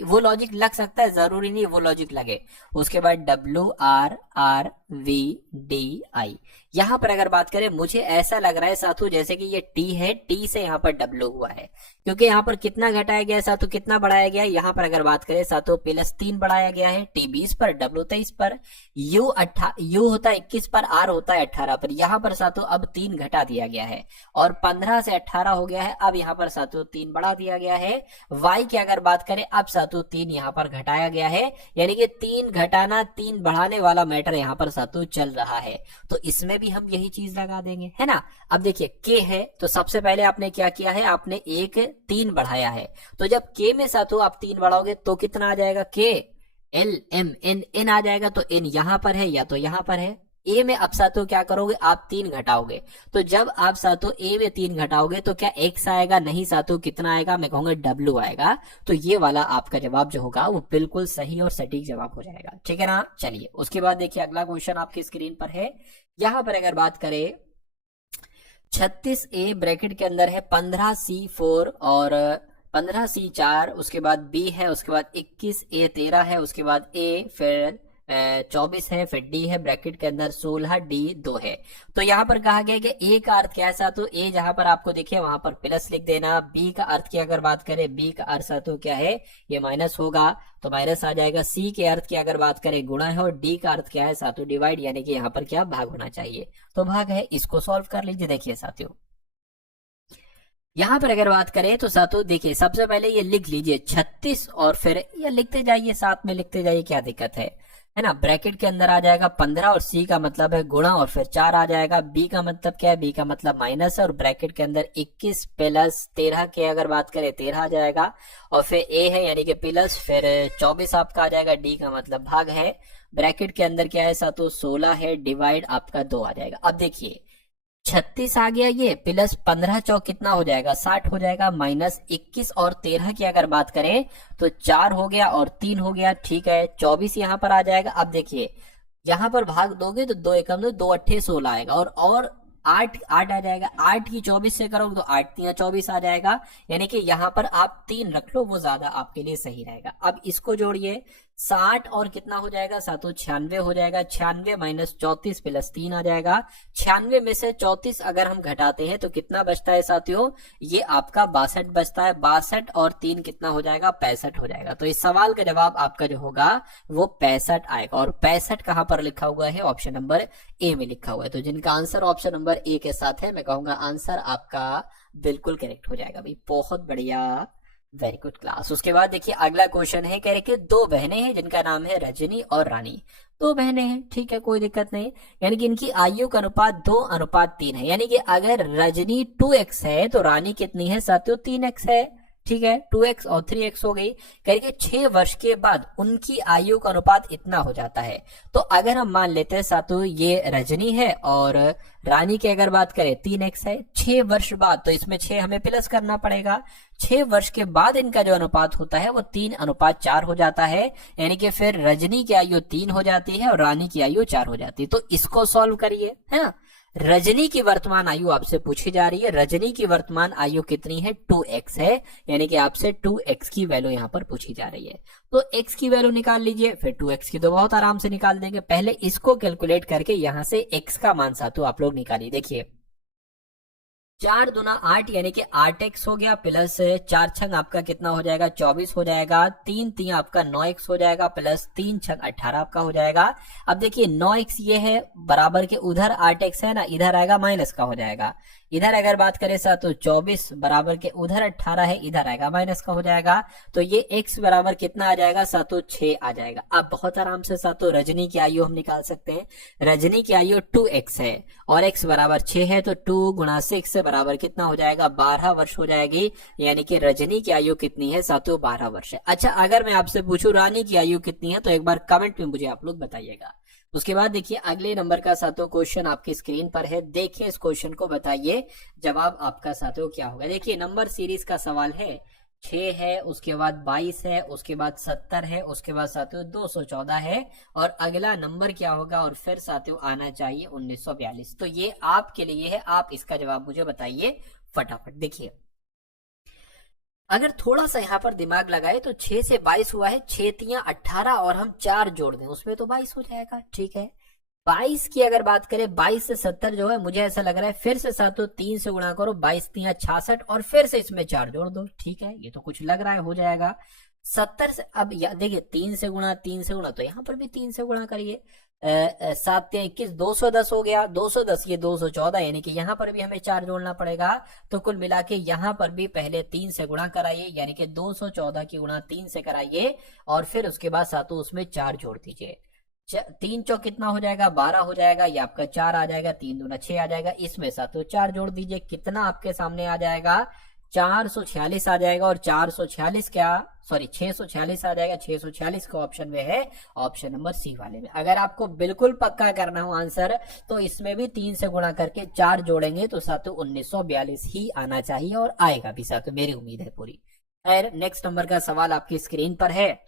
वो लॉजिक लग सकता है, जरूरी नहीं वो लॉजिक लगे। उसके बाद WRRVDI, यहां पर अगर बात करें मुझे ऐसा लग रहा है साथों जैसे कि ये T है, T से यहां पर W हुआ है, क्योंकि यहां पर कितना घटाया गया है साथों, कितना बढ़ाया गया है, यहां पर अगर बात करें साथों +3 बढ़ाया गया है, T 20 पर, W 23 पर, U होता है 21 पर, R होता है 18 पर, यहां पर साथों अब 3 घटा दिया गया है और 15 से 18 हो गया है, अब यहां पर साथों 3 बढ़ा दिया गया है। Y की अगर बात करें अब साथों 3 यहां पर घटाया गया है, यानी कि 3 घटाना 3 बढ़ाने वाला मैटर यहां पर साथों चल रहा है। तो इसमें भी हम यही चीज लगा देंगे, है ना। अब देखिए K है, तो सबसे पहले आपने क्या किया है, आपने एक 3 बढ़ाया है, तो जब K में साथों आप 3 बढ़ाओगे तो कितना आ जाएगा, K LMN आ जाएगा, तो N यहां पर है या तो यहां पर है। A में अब साथों क्या करोगे, आप 3 घटाओगे, तो जब आप साथों A में 3 घटाओगे तो क्या X आएगा, नहीं साथों कितना आएगा, मैं कहूंगा W आएगा। तो ये वाला आपका जवाब जो होगा वो बिल्कुल सही और सटीक जवाब हो जाएगा, ठीक है ना। चलिए उसके बाद देखिए अगला क्वेश्चन आपकी स्क्रीन पर है। यहां पर अगर बात करें 36A ब्रैकेट के अंदर है 15C4 और 15C4, उसके बाद B है, उसके बाद 21A 13 है, उसके बाद A, फिर 24 है, फिर D है, ब्रैकेट के अंदर 16D 2 है। तो यहाँ पर कहा गया कि A का अर्थ क्या है, तो A जहां पर आपको देखिए वहां पर प्लस लिख देना। B का अर्थ की अगर बात करें, B का अर्थ तो क्या है, ये माइनस होगा, तो माइनस आ जाएगा। C के अर्थ की अगर बात करें गुणा है, और D का अर्थ क्या है साथियों, डिवाइड, यानी कि यहाँ पर क्या भाग होना चाहिए, तो भाग है। इसको सॉल्व कर लीजिए। देखिए साथियों यहां पर अगर बात करें तो साथियों देखिए सबसे पहले ये लिख लीजिए 36 और फिर ये लिखते जाइए, साथ में लिखते जाइए, क्या दिक्कत है ना। ब्रैकेट के अंदर आ जाएगा 15 और C का मतलब है गुणा और फिर 4 आ जाएगा। B का मतलब क्या है, B का मतलब माइनस है, और ब्रैकेट के अंदर 21 प्लस 13 के अगर बात करें 13 आ जाएगा, और फिर A है यानी कि प्लस, फिर 24 आपका आ जाएगा, D का मतलब भाग है। ब्रैकेट के अंदर क्या है साथियों 16 है, डिवाइड आपका 2 आ जाएगा। अब देखिए 36 आ गया, ये प्लस 15 चौक कितना हो जाएगा, 60 हो जाएगा, माइनस 21 और 13 की अगर बात करें तो 4 हो गया और 3 हो गया, ठीक है। 24 यहाँ पर आ जाएगा। अब देखिए यहाँ पर भाग दोगे तो 2 एकम 2, 2 अट्ठे 16 आएगा, और 8 आ जाएगा। 8 की 24 से करोगे तो 8 3 24 आ जाएगा, यानी कि यहाँ पर आप 3 रख लो, वो ज्यादा आपके लिए सही रहेगा। अब इसको जोड़िए, 60 और कितना हो जाएगा साथियों 96 हो जाएगा। 96 माइनस 34 प्लस 3 आ जाएगा। 96 में से 34 अगर हम घटाते हैं तो कितना बचता है साथियों, ये आपका 62 बचता है। 62 और 3 कितना हो जाएगा, 65 हो जाएगा। तो इस सवाल का जवाब आपका जो होगा वो 65 आएगा, और 65 कहां पर लिखा हुआ है, ऑप्शन नंबर ए में लिखा हुआ है। तो जिनका आंसर ऑप्शन नंबर ए के साथ है, मैं कहूंगा आंसर आपका बिल्कुल करेक्ट हो जाएगा भाई, बहुत बढ़िया, वेरी गुड क्लास। उसके बाद देखिए अगला क्वेश्चन है, कह रहे कि 2 बहनें हैं जिनका नाम है रजनी और रानी। 2 बहनें हैं, ठीक है, कोई दिक्कत नहीं, यानी कि इनकी आयु का अनुपात 2:3 है, यानी कि अगर रजनी 2x है तो रानी कितनी है साथियों, 3x है, ठीक है। 2x और 3x हो गई। कह 6 वर्ष के बाद उनकी आयु का अनुपात इतना हो जाता है। तो अगर हम मान लेते हैं साथियों ये रजनी है और रानी की अगर बात करें 3x है, 6 वर्ष बाद, तो इसमें 6 हमें प्लस करना पड़ेगा। 6 वर्ष के बाद इनका जो अनुपात होता है वो 3:4 हो जाता है, यानी कि फिर रजनी की आयु 3 हो जाती है और रानी की आयु 4 हो जाती है। तो इसको सॉल्व करिए, है ना। रजनी की वर्तमान आयु आपसे पूछी जा रही है। रजनी की वर्तमान आयु कितनी है? 2x है, यानी कि आपसे 2x की वैल्यू यहाँ पर पूछी जा रही है। तो x की वैल्यू निकाल लीजिए, फिर 2x की तो बहुत आराम से निकाल देंगे। पहले इसको कैलकुलेट करके यहां से x का मान सातों आप लोग निकालिए। देखिए 4 दूना 8 यानी कि 8x हो गया, प्लस 4 छंग आपका कितना हो जाएगा? 24 हो जाएगा। 3 3 आपका 9x हो जाएगा, प्लस 3 छंग 18 आपका हो जाएगा। अब देखिए 9x ये है बराबर के उधर 8x है ना, इधर आएगा माइनस का हो जाएगा। इधर अगर बात करें सातों 24 बराबर के उधर 18 है, इधर आएगा माइनस का हो जाएगा। तो ये x बराबर कितना आ जाएगा सातों? 6 आ जाएगा। अब बहुत आराम से सातों रजनी की आयु हम निकाल सकते हैं। रजनी की आयु 2x है और x बराबर 6 है, तो 2 गुणा 6 से बराबर कितना हो जाएगा? 12 वर्ष हो जाएगी, यानी कि रजनी की आयु कितनी है सातों? 12 वर्ष है। अच्छा, अगर मैं आपसे पूछूं रानी की आयु कितनी है, तो एक बार कमेंट में मुझे आप लोग बताइएगा। उसके बाद देखिए अगले नंबर का सातों क्वेश्चन आपकी स्क्रीन पर है, देखिए इस क्वेश्चन को, बताइए जवाब आपका सातों क्या होगा। देखिए नंबर सीरीज का सवाल है, 6 है, उसके बाद 22 है, उसके बाद 70 है, उसके बाद साथियों 214 है, और अगला नंबर क्या होगा? और फिर साथियों आना चाहिए 1942। तो ये आपके लिए है, आप इसका जवाब मुझे बताइए फटाफट। देखिए अगर थोड़ा सा यहाँ पर दिमाग लगाए तो 6 से 22 हुआ है, 6 तियां 18 और हम 4 जोड़ दें उसमें तो 22 हो जाएगा। ठीक है, 22 की अगर बात करें, 22 से 70 जो है, मुझे ऐसा लग रहा है फिर से सातों 3 से गुणा करो, 22 तियां 66 और फिर से इसमें 4 जोड़ दो। ठीक है, ये तो कुछ लग रहा है हो जाएगा। 70 से अब देखिए 3 से गुणा, 3 से गुणा, तो यहाँ पर भी 3 से गुणा करिए। 7 तियां 21, 210 हो गया। 210 ये 214, यानी कि यहाँ पर भी हमें 4 जोड़ना पड़ेगा। तो कुल मिला के यहाँ पर भी पहले 3 से गुणा कराइए, यानी कि 214 की गुणा 3 से कराइए, और फिर उसके बाद सातों उसमें 4 जोड़ दीजिए। 3 चौक कितना हो जाएगा? 12 हो जाएगा। ये आपका 4 आ जाएगा, 3 दूना 6 आ जाएगा, इसमें सातों 4 जोड़ दीजिए, कितना आपके सामने आ जाएगा? 446 आ जाएगा। और 446 क्या, सॉरी 646 आ जाएगा। 646 का ऑप्शन में है, ऑप्शन नंबर सी वाले में। अगर आपको बिल्कुल पक्का करना हो आंसर, तो इसमें भी 3 से गुणा करके 4 जोड़ेंगे तो सातों 1942 ही आना चाहिए, और आएगा भी सातों, मेरी उम्मीद है पूरी। खैर नेक्स्ट नंबर का सवाल आपकी स्क्रीन पर है,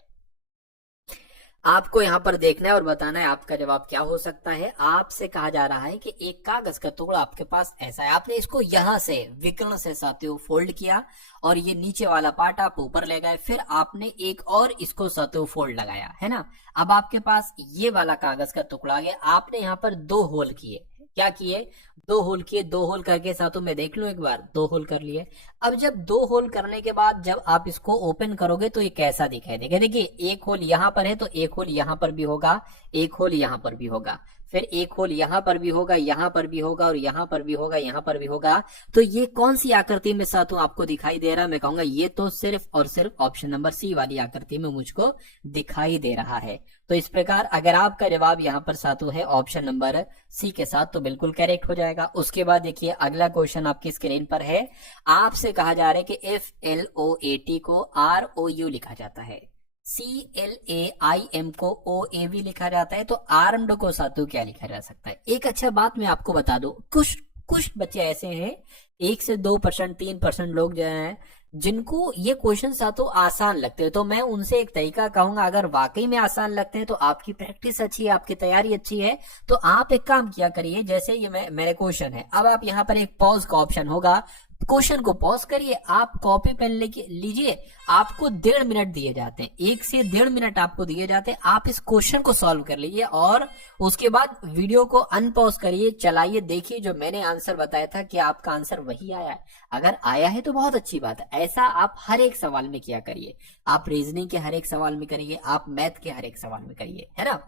आपको यहाँ पर देखना है और बताना है आपका जवाब क्या हो सकता है। आपसे कहा जा रहा है कि एक कागज का टुकड़ा आपके पास ऐसा है, आपने इसको यहां से विकर्ण से साथियों फोल्ड किया, और ये नीचे वाला पार्ट आप ऊपर ले गए, फिर आपने एक और इसको साथियों फोल्ड लगाया, है ना। अब आपके पास ये वाला कागज का टुकड़ा आ गया, आपने यहाँ पर 2 होल किए। क्या किए? 2 होल किए। 2 होल करके साथों में देख लो एक बार, 2 होल कर लिए। अब जब 2 होल करने के बाद जब आप इसको ओपन करोगे तो ये कैसा दिखाई देगा? देखिए एक होल यहाँ पर है, तो एक होल यहाँ पर भी होगा, एक होल यहाँ पर भी होगा, फिर एक होल यहाँ पर भी होगा, यहाँ पर भी होगा, और यहाँ पर भी होगा, यहाँ पर भी होगा। तो ये कौन सी आकृति में साथों आपको दिखाई दे रहा है? मैं कहूंगा ये तो सिर्फ और सिर्फ ऑप्शन नंबर सी वाली आकृति में मुझको दिखाई दे रहा है। तो इस प्रकार अगर आपका जवाब यहाँ पर साथों है ऑप्शन नंबर सी के साथ, तो बिल्कुल करेक्ट हो जाएगा। उसके बाद देखिए अगला क्वेश्चन आपकी स्क्रीन पर है, आपसे कहा जा रहा है कि FLOAT को ROU लिखा जाता है, CLAIM को OAV लिखा जाता है, तो आर्म्ड को सातों क्या लिखा जा सकता है? एक अच्छा बात मैं आपको बता दूं, कुछ बच्चे ऐसे हैं 1 से 2%, 3% लोग जो हैं जिनको ये क्वेश्चन सातों आसान लगते हैं, तो मैं उनसे एक तरीका कहूंगा, अगर वाकई में आसान लगते हैं तो आपकी प्रैक्टिस अच्छी है, आपकी तैयारी अच्छी है, तो आप एक काम किया करिए, जैसे ये मेरे क्वेश्चन है, अब आप यहाँ पर एक पॉज का ऑप्शन होगा, क्वेश्चन को पॉज करिए, आप कॉपी पेन लेके लीजिए, आपको 1.5 मिनट दिए जाते हैं, 1 से 1.5 मिनट आपको दिए जाते हैं, आप इस क्वेश्चन को सॉल्व कर लीजिए, और उसके बाद वीडियो को अनपॉज करिए, चलाइए, देखिए जो मैंने आंसर बताया था कि आपका आंसर वही आया है। अगर आया है तो बहुत अच्छी बात है। ऐसा आप हर एक सवाल में किया करिए, आप रीजनिंग के हर एक सवाल में करिए, आप मैथ के हर एक सवाल में करिए, है ना,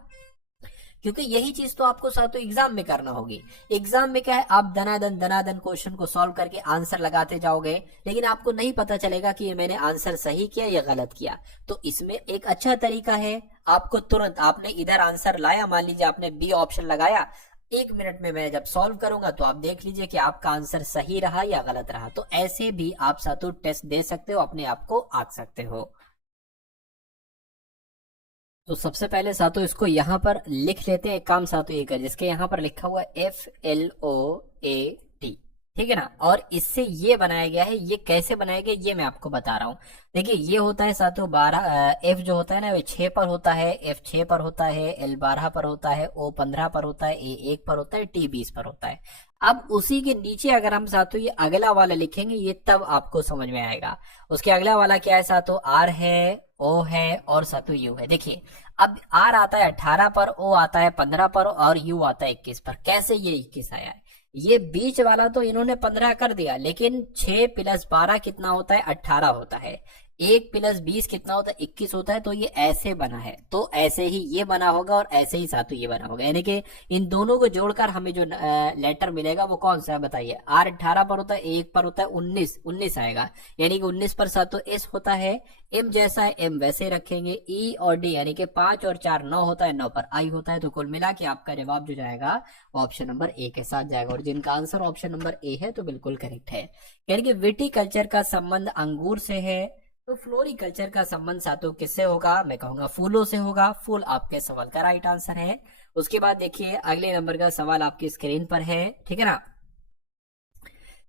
क्योंकि यही चीज तो आपको सातों एग्जाम में करना होगी। एग्जाम में क्या है, आप दनादन क्वेश्चन को सॉल्व करके आंसर लगाते जाओगे, लेकिन आपको नहीं पता चलेगा कि ये मैंने आंसर सही किया या गलत किया। तो इसमें एक अच्छा तरीका है, आपको तुरंत, आपने इधर आंसर लाया, मान लीजिए आपने बी ऑप्शन लगाया, 1 मिनट में मैं जब सॉल्व करूंगा तो आप देख लीजिए कि आपका आंसर सही रहा या गलत रहा। तो ऐसे भी आप सातों टेस्ट दे सकते हो, अपने आप को आंक सकते हो। तो सबसे पहले सातों इसको यहां पर लिख लेते हैं। एक काम सातों ये कर, जिसके यहां पर लिखा हुआ FLOAT, ठीक है ना। और इससे ये बनाया गया है, ये कैसे बनाया गया ये मैं आपको बता रहा हूँ। देखिए ये होता है सातों 12, एफ जो होता है ना वो 6 पर होता है, एफ 6 पर होता है, एल 12 पर होता है, ओ 15 पर होता है, ए 1 पर होता है, टी 20 पर होता है। अब उसी के नीचे अगर हम सातों ये अगला वाला लिखेंगे ये तब आपको समझ में आएगा। उसके अगला वाला क्या है सातों, आर है, ओ है और सातों यू है। देखिए अब आर आता है 18 पर, ओ आता है 15 पर और यू आता है 21 पर। कैसे ये 21 आया है, ये बीच वाला तो इन्होंने 15 कर दिया, लेकिन 6 प्लस 12 कितना होता है 18 होता है, 1 प्लस 20 कितना होता है 21 होता है। तो ये ऐसे बना है, तो ऐसे ही ये बना होगा और ऐसे ही सातों ये बना होगा, यानी कि इन दोनों को जोड़कर हमें जो लेटर मिलेगा वो कौन सा है बताइए। आर 18 पर होता है, 1 पर होता है 19 आएगा, यानी कि 19 पर सातों एस होता है। एम जैसा है एम वैसे रखेंगे, ई और डी यानी कि 5 और 4 9 होता है, 9 पर आई होता है। तो कुल मिला के आपका जवाब जो जाएगा ऑप्शन नंबर ए के साथ जाएगा, और जिनका आंसर ऑप्शन नंबर ए है तो बिल्कुल करेक्ट है। यानी कि विटिकल्चर का संबंध अंगूर से है, तो फ्लोरिकल्चर का संबंध सातों किससे होगा, मैं कहूंगा फूलों से होगा। फूल आपके सवाल का राइट आंसर है। उसके बाद देखिए अगले नंबर का सवाल आपकी स्क्रीन पर है, ठीक है ना।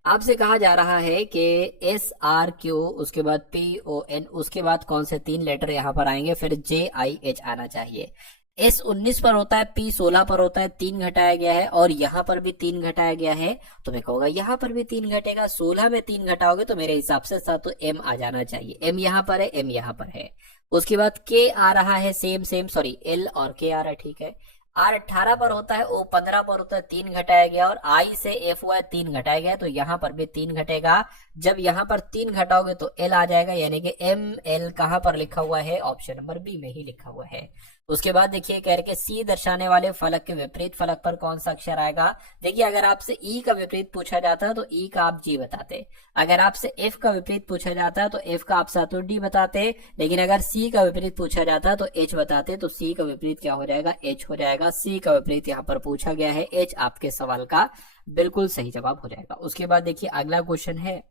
आपसे कहा जा रहा है कि एस आर क्यू, उसके बाद पी ओ एन, उसके बाद कौन से 3 लेटर यहाँ पर आएंगे, फिर जे आई एच आना चाहिए। एस 19 पर होता है, पी 16 पर होता है, 3 घटाया गया है, और यहाँ पर भी 3 घटाया गया है। तो मैं कहूंगा यहाँ पर भी 3 घटेगा, 16 में 3 घटाओगे तो मेरे हिसाब से साथ तो एम आ जाना चाहिए। एम यहाँ पर है, एम यहाँ पर है। उसके बाद के आ रहा है, सेम सेम सॉरी एल और के आ रहा है, ठीक है। आर 18 पर होता है, ओ 15 पर होता है, 3 घटाया गया, और आई से एफ हुआ है 3 घटाया गया, तो यहाँ पर भी 3 घटेगा। जब यहाँ पर 3 घटाओगे तो एल आ जाएगा, यानी कि एम एल कहाँ पर लिखा हुआ है, ऑप्शन नंबर बी में ही लिखा हुआ है। उसके बाद देखिए कह रहे सी दर्शाने वाले फलक के विपरीत फलक पर कौन सा अक्षर आएगा। देखिए अगर आपसे ई का विपरीत पूछा जाता है तो ई का आप जी बताते, अगर आपसे एफ का विपरीत पूछा जाता है तो एफ का आप सातों डी बताते, लेकिन अगर सी का विपरीत पूछा जाता है तो एच बताते। तो सी का विपरीत क्या हो जाएगा, एच हो जाएगा। सी का विपरीत यहाँ पर पूछा गया है, एच आपके सवाल का बिल्कुल सही जवाब हो जाएगा। उसके बाद देखिए अगला क्वेश्चन है,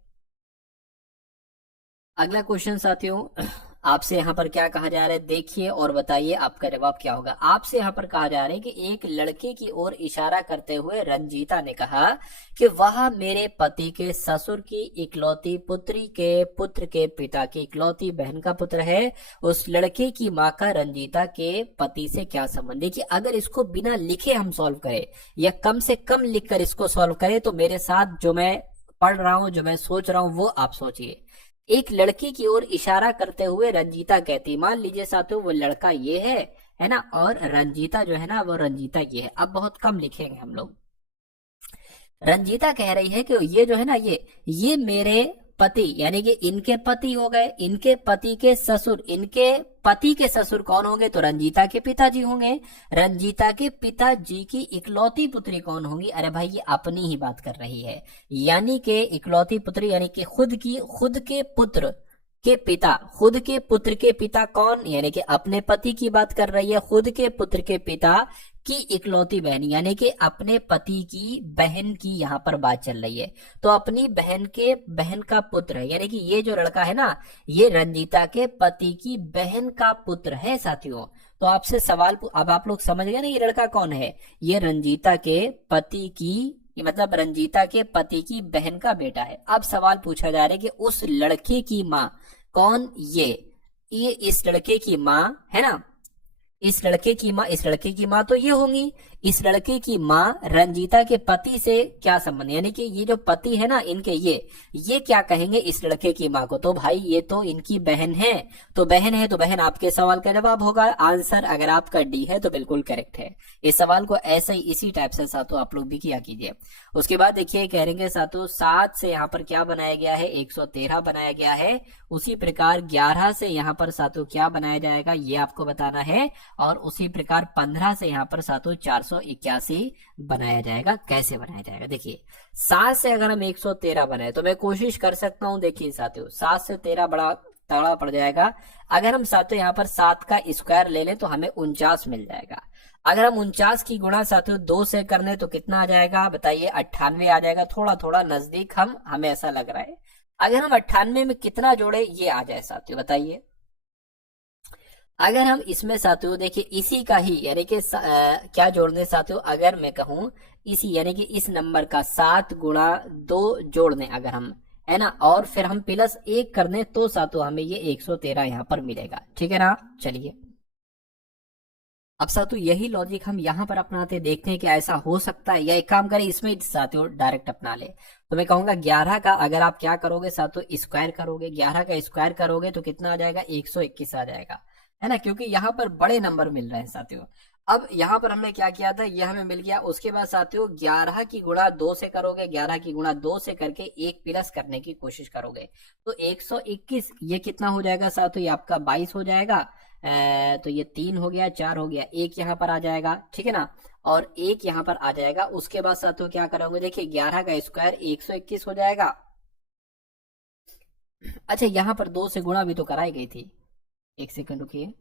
अगला क्वेश्चन साथियों आपसे यहाँ पर क्या कहा जा रहा है, देखिए और बताइए आपका जवाब क्या होगा। आपसे यहाँ पर कहा जा रहा है कि एक लड़के की ओर इशारा करते हुए रंजीता ने कहा कि वह मेरे पति के ससुर की इकलौती पुत्री के पुत्र के पिता की इकलौती बहन का पुत्र है। उस लड़के की माँ का रंजीता के पति से क्या संबंध। देखिए अगर इसको बिना लिखे हम सॉल्व करें या कम से कम लिखकर इसको सॉल्व करें तो मेरे साथ जो मैं पढ़ रहा हूँ, जो मैं सोच रहा हूँ वो आप सोचिए। एक लड़की की ओर इशारा करते हुए रंजीता कहती, मान लीजिए साथियों वो लड़का ये है ना, और रंजीता जो है ना वो रंजीता ये है। अब बहुत कम लिखेंगे हम लोग। रंजीता कह रही है कि ये जो है ना ये मेरे पति यानी कि इनके पति हो गए, इनके पति के ससुर, इनके पति के ससुर कौन होंगे, तो रंजीता के पिताजी होंगे। रंजीता के पिताजी की इकलौती पुत्री कौन होंगी, अरे भाई ये अपनी ही बात कर रही है, यानी कि इकलौती पुत्री यानी कि खुद के पुत्र के पिता, खुद के पुत्र के पिता कौन, यानी कि अपने पति की बात कर रही है। खुद के पुत्र के पिता की इकलौती बहन यानी कि अपने पति की बहन की यहाँ पर बात चल रही है, तो अपनी बहन के बहन का पुत्र है, यानी कि ये जो लड़का है ना ये रंजीता के पति की बहन का पुत्र है साथियों। तो आपसे सवाल, अब आप लोग समझ गए ना ये लड़का कौन है, ये रंजीता के पति की मतलब रंजीता के पति की बहन का बेटा है। अब सवाल पूछा जा रहा है कि उस लड़के की माँ कौन, ये इस लड़के की माँ है ना, इस लड़के की माँ तो ये होंगी। इस लड़के की माँ रंजीता के पति से क्या संबंध, यानी कि ये जो पति है ना इनके, ये क्या कहेंगे इस लड़के की माँ को, तो भाई ये तो इनकी बहन है। तो बहन है तो बहन आपके सवाल का जवाब होगा। आंसर अगर आपका डी है तो बिल्कुल करेक्ट है। इस सवाल को ऐसे ही इसी टाइप से साथों आप लोग भी किया कीजिए। उसके बाद देखिए कह रहे साथों 7 से यहाँ पर क्या बनाया गया है, 113 बनाया गया है। उसी प्रकार 11 से यहाँ पर साथों क्या बनाया जाएगा ये आपको बताना है, और उसी प्रकार 15 से यहाँ पर साथों 481 बनाया जाएगा। कैसे बनाया जाएगा, देखिए 7 से अगर हम 113 बनाए तो मैं कोशिश कर सकता हूँ। देखिए साथियों 7 से 13 बड़ा तगड़ा पड़ जाएगा। अगर हम साथियों यहाँ पर 7 का स्क्वायर ले लें तो हमें 49 मिल जाएगा। अगर हम 49 की गुणा साथियों 2 से कर लें तो कितना आ जाएगा बताइए, 98 आ जाएगा। थोड़ा थोड़ा नजदीक हमें ऐसा लग रहा है। अगर हम 98 में कितना जोड़े ये आ जाए साथियों बताइए। अगर हम इसमें साथियों देखिए इसी का ही यानी कि क्या जोड़ने साथियों, अगर मैं कहूं इसी यानी कि इस नंबर का 7 गुणा 2 जोड़ने अगर हम, है ना, और फिर हम +1 कर दें तो साथियों हमें ये 113 यहाँ पर मिलेगा। ठीक है ना। चलिए अब साथियों यही लॉजिक हम यहाँ पर अपनाते देखते हैं कि ऐसा हो सकता है, या एक काम करें इसमें साथियों डायरेक्ट अपना ले। तो मैं कहूंगा 11 का अगर आप क्या करोगे साथियों, स्क्वायर करोगे, 11 का स्क्वायर करोगे तो कितना आ जाएगा, 121 आ जाएगा, है ना, क्योंकि यहाँ पर बड़े नंबर मिल रहे हैं साथियों। अब यहाँ पर हमने क्या किया था, ये हमें मिल गया। उसके बाद साथियों 11 की गुणा 2 से करोगे, 11 की गुणा 2 से करके एक प्लस करने की कोशिश करोगे तो 121, ये कितना हो जाएगा साथियों, ये आपका 22 हो जाएगा। तो ये 3 हो गया, 4 हो गया, एक यहाँ पर आ जाएगा, ठीक है ना, और एक यहाँ पर आ जाएगा। उसके बाद साथियों क्या करोगे, देखिए 11 का स्क्वायर 121 हो जाएगा। अच्छा यहाँ पर 2 से गुणा भी तो कराई गई थी, एक सेकंड रुकिए,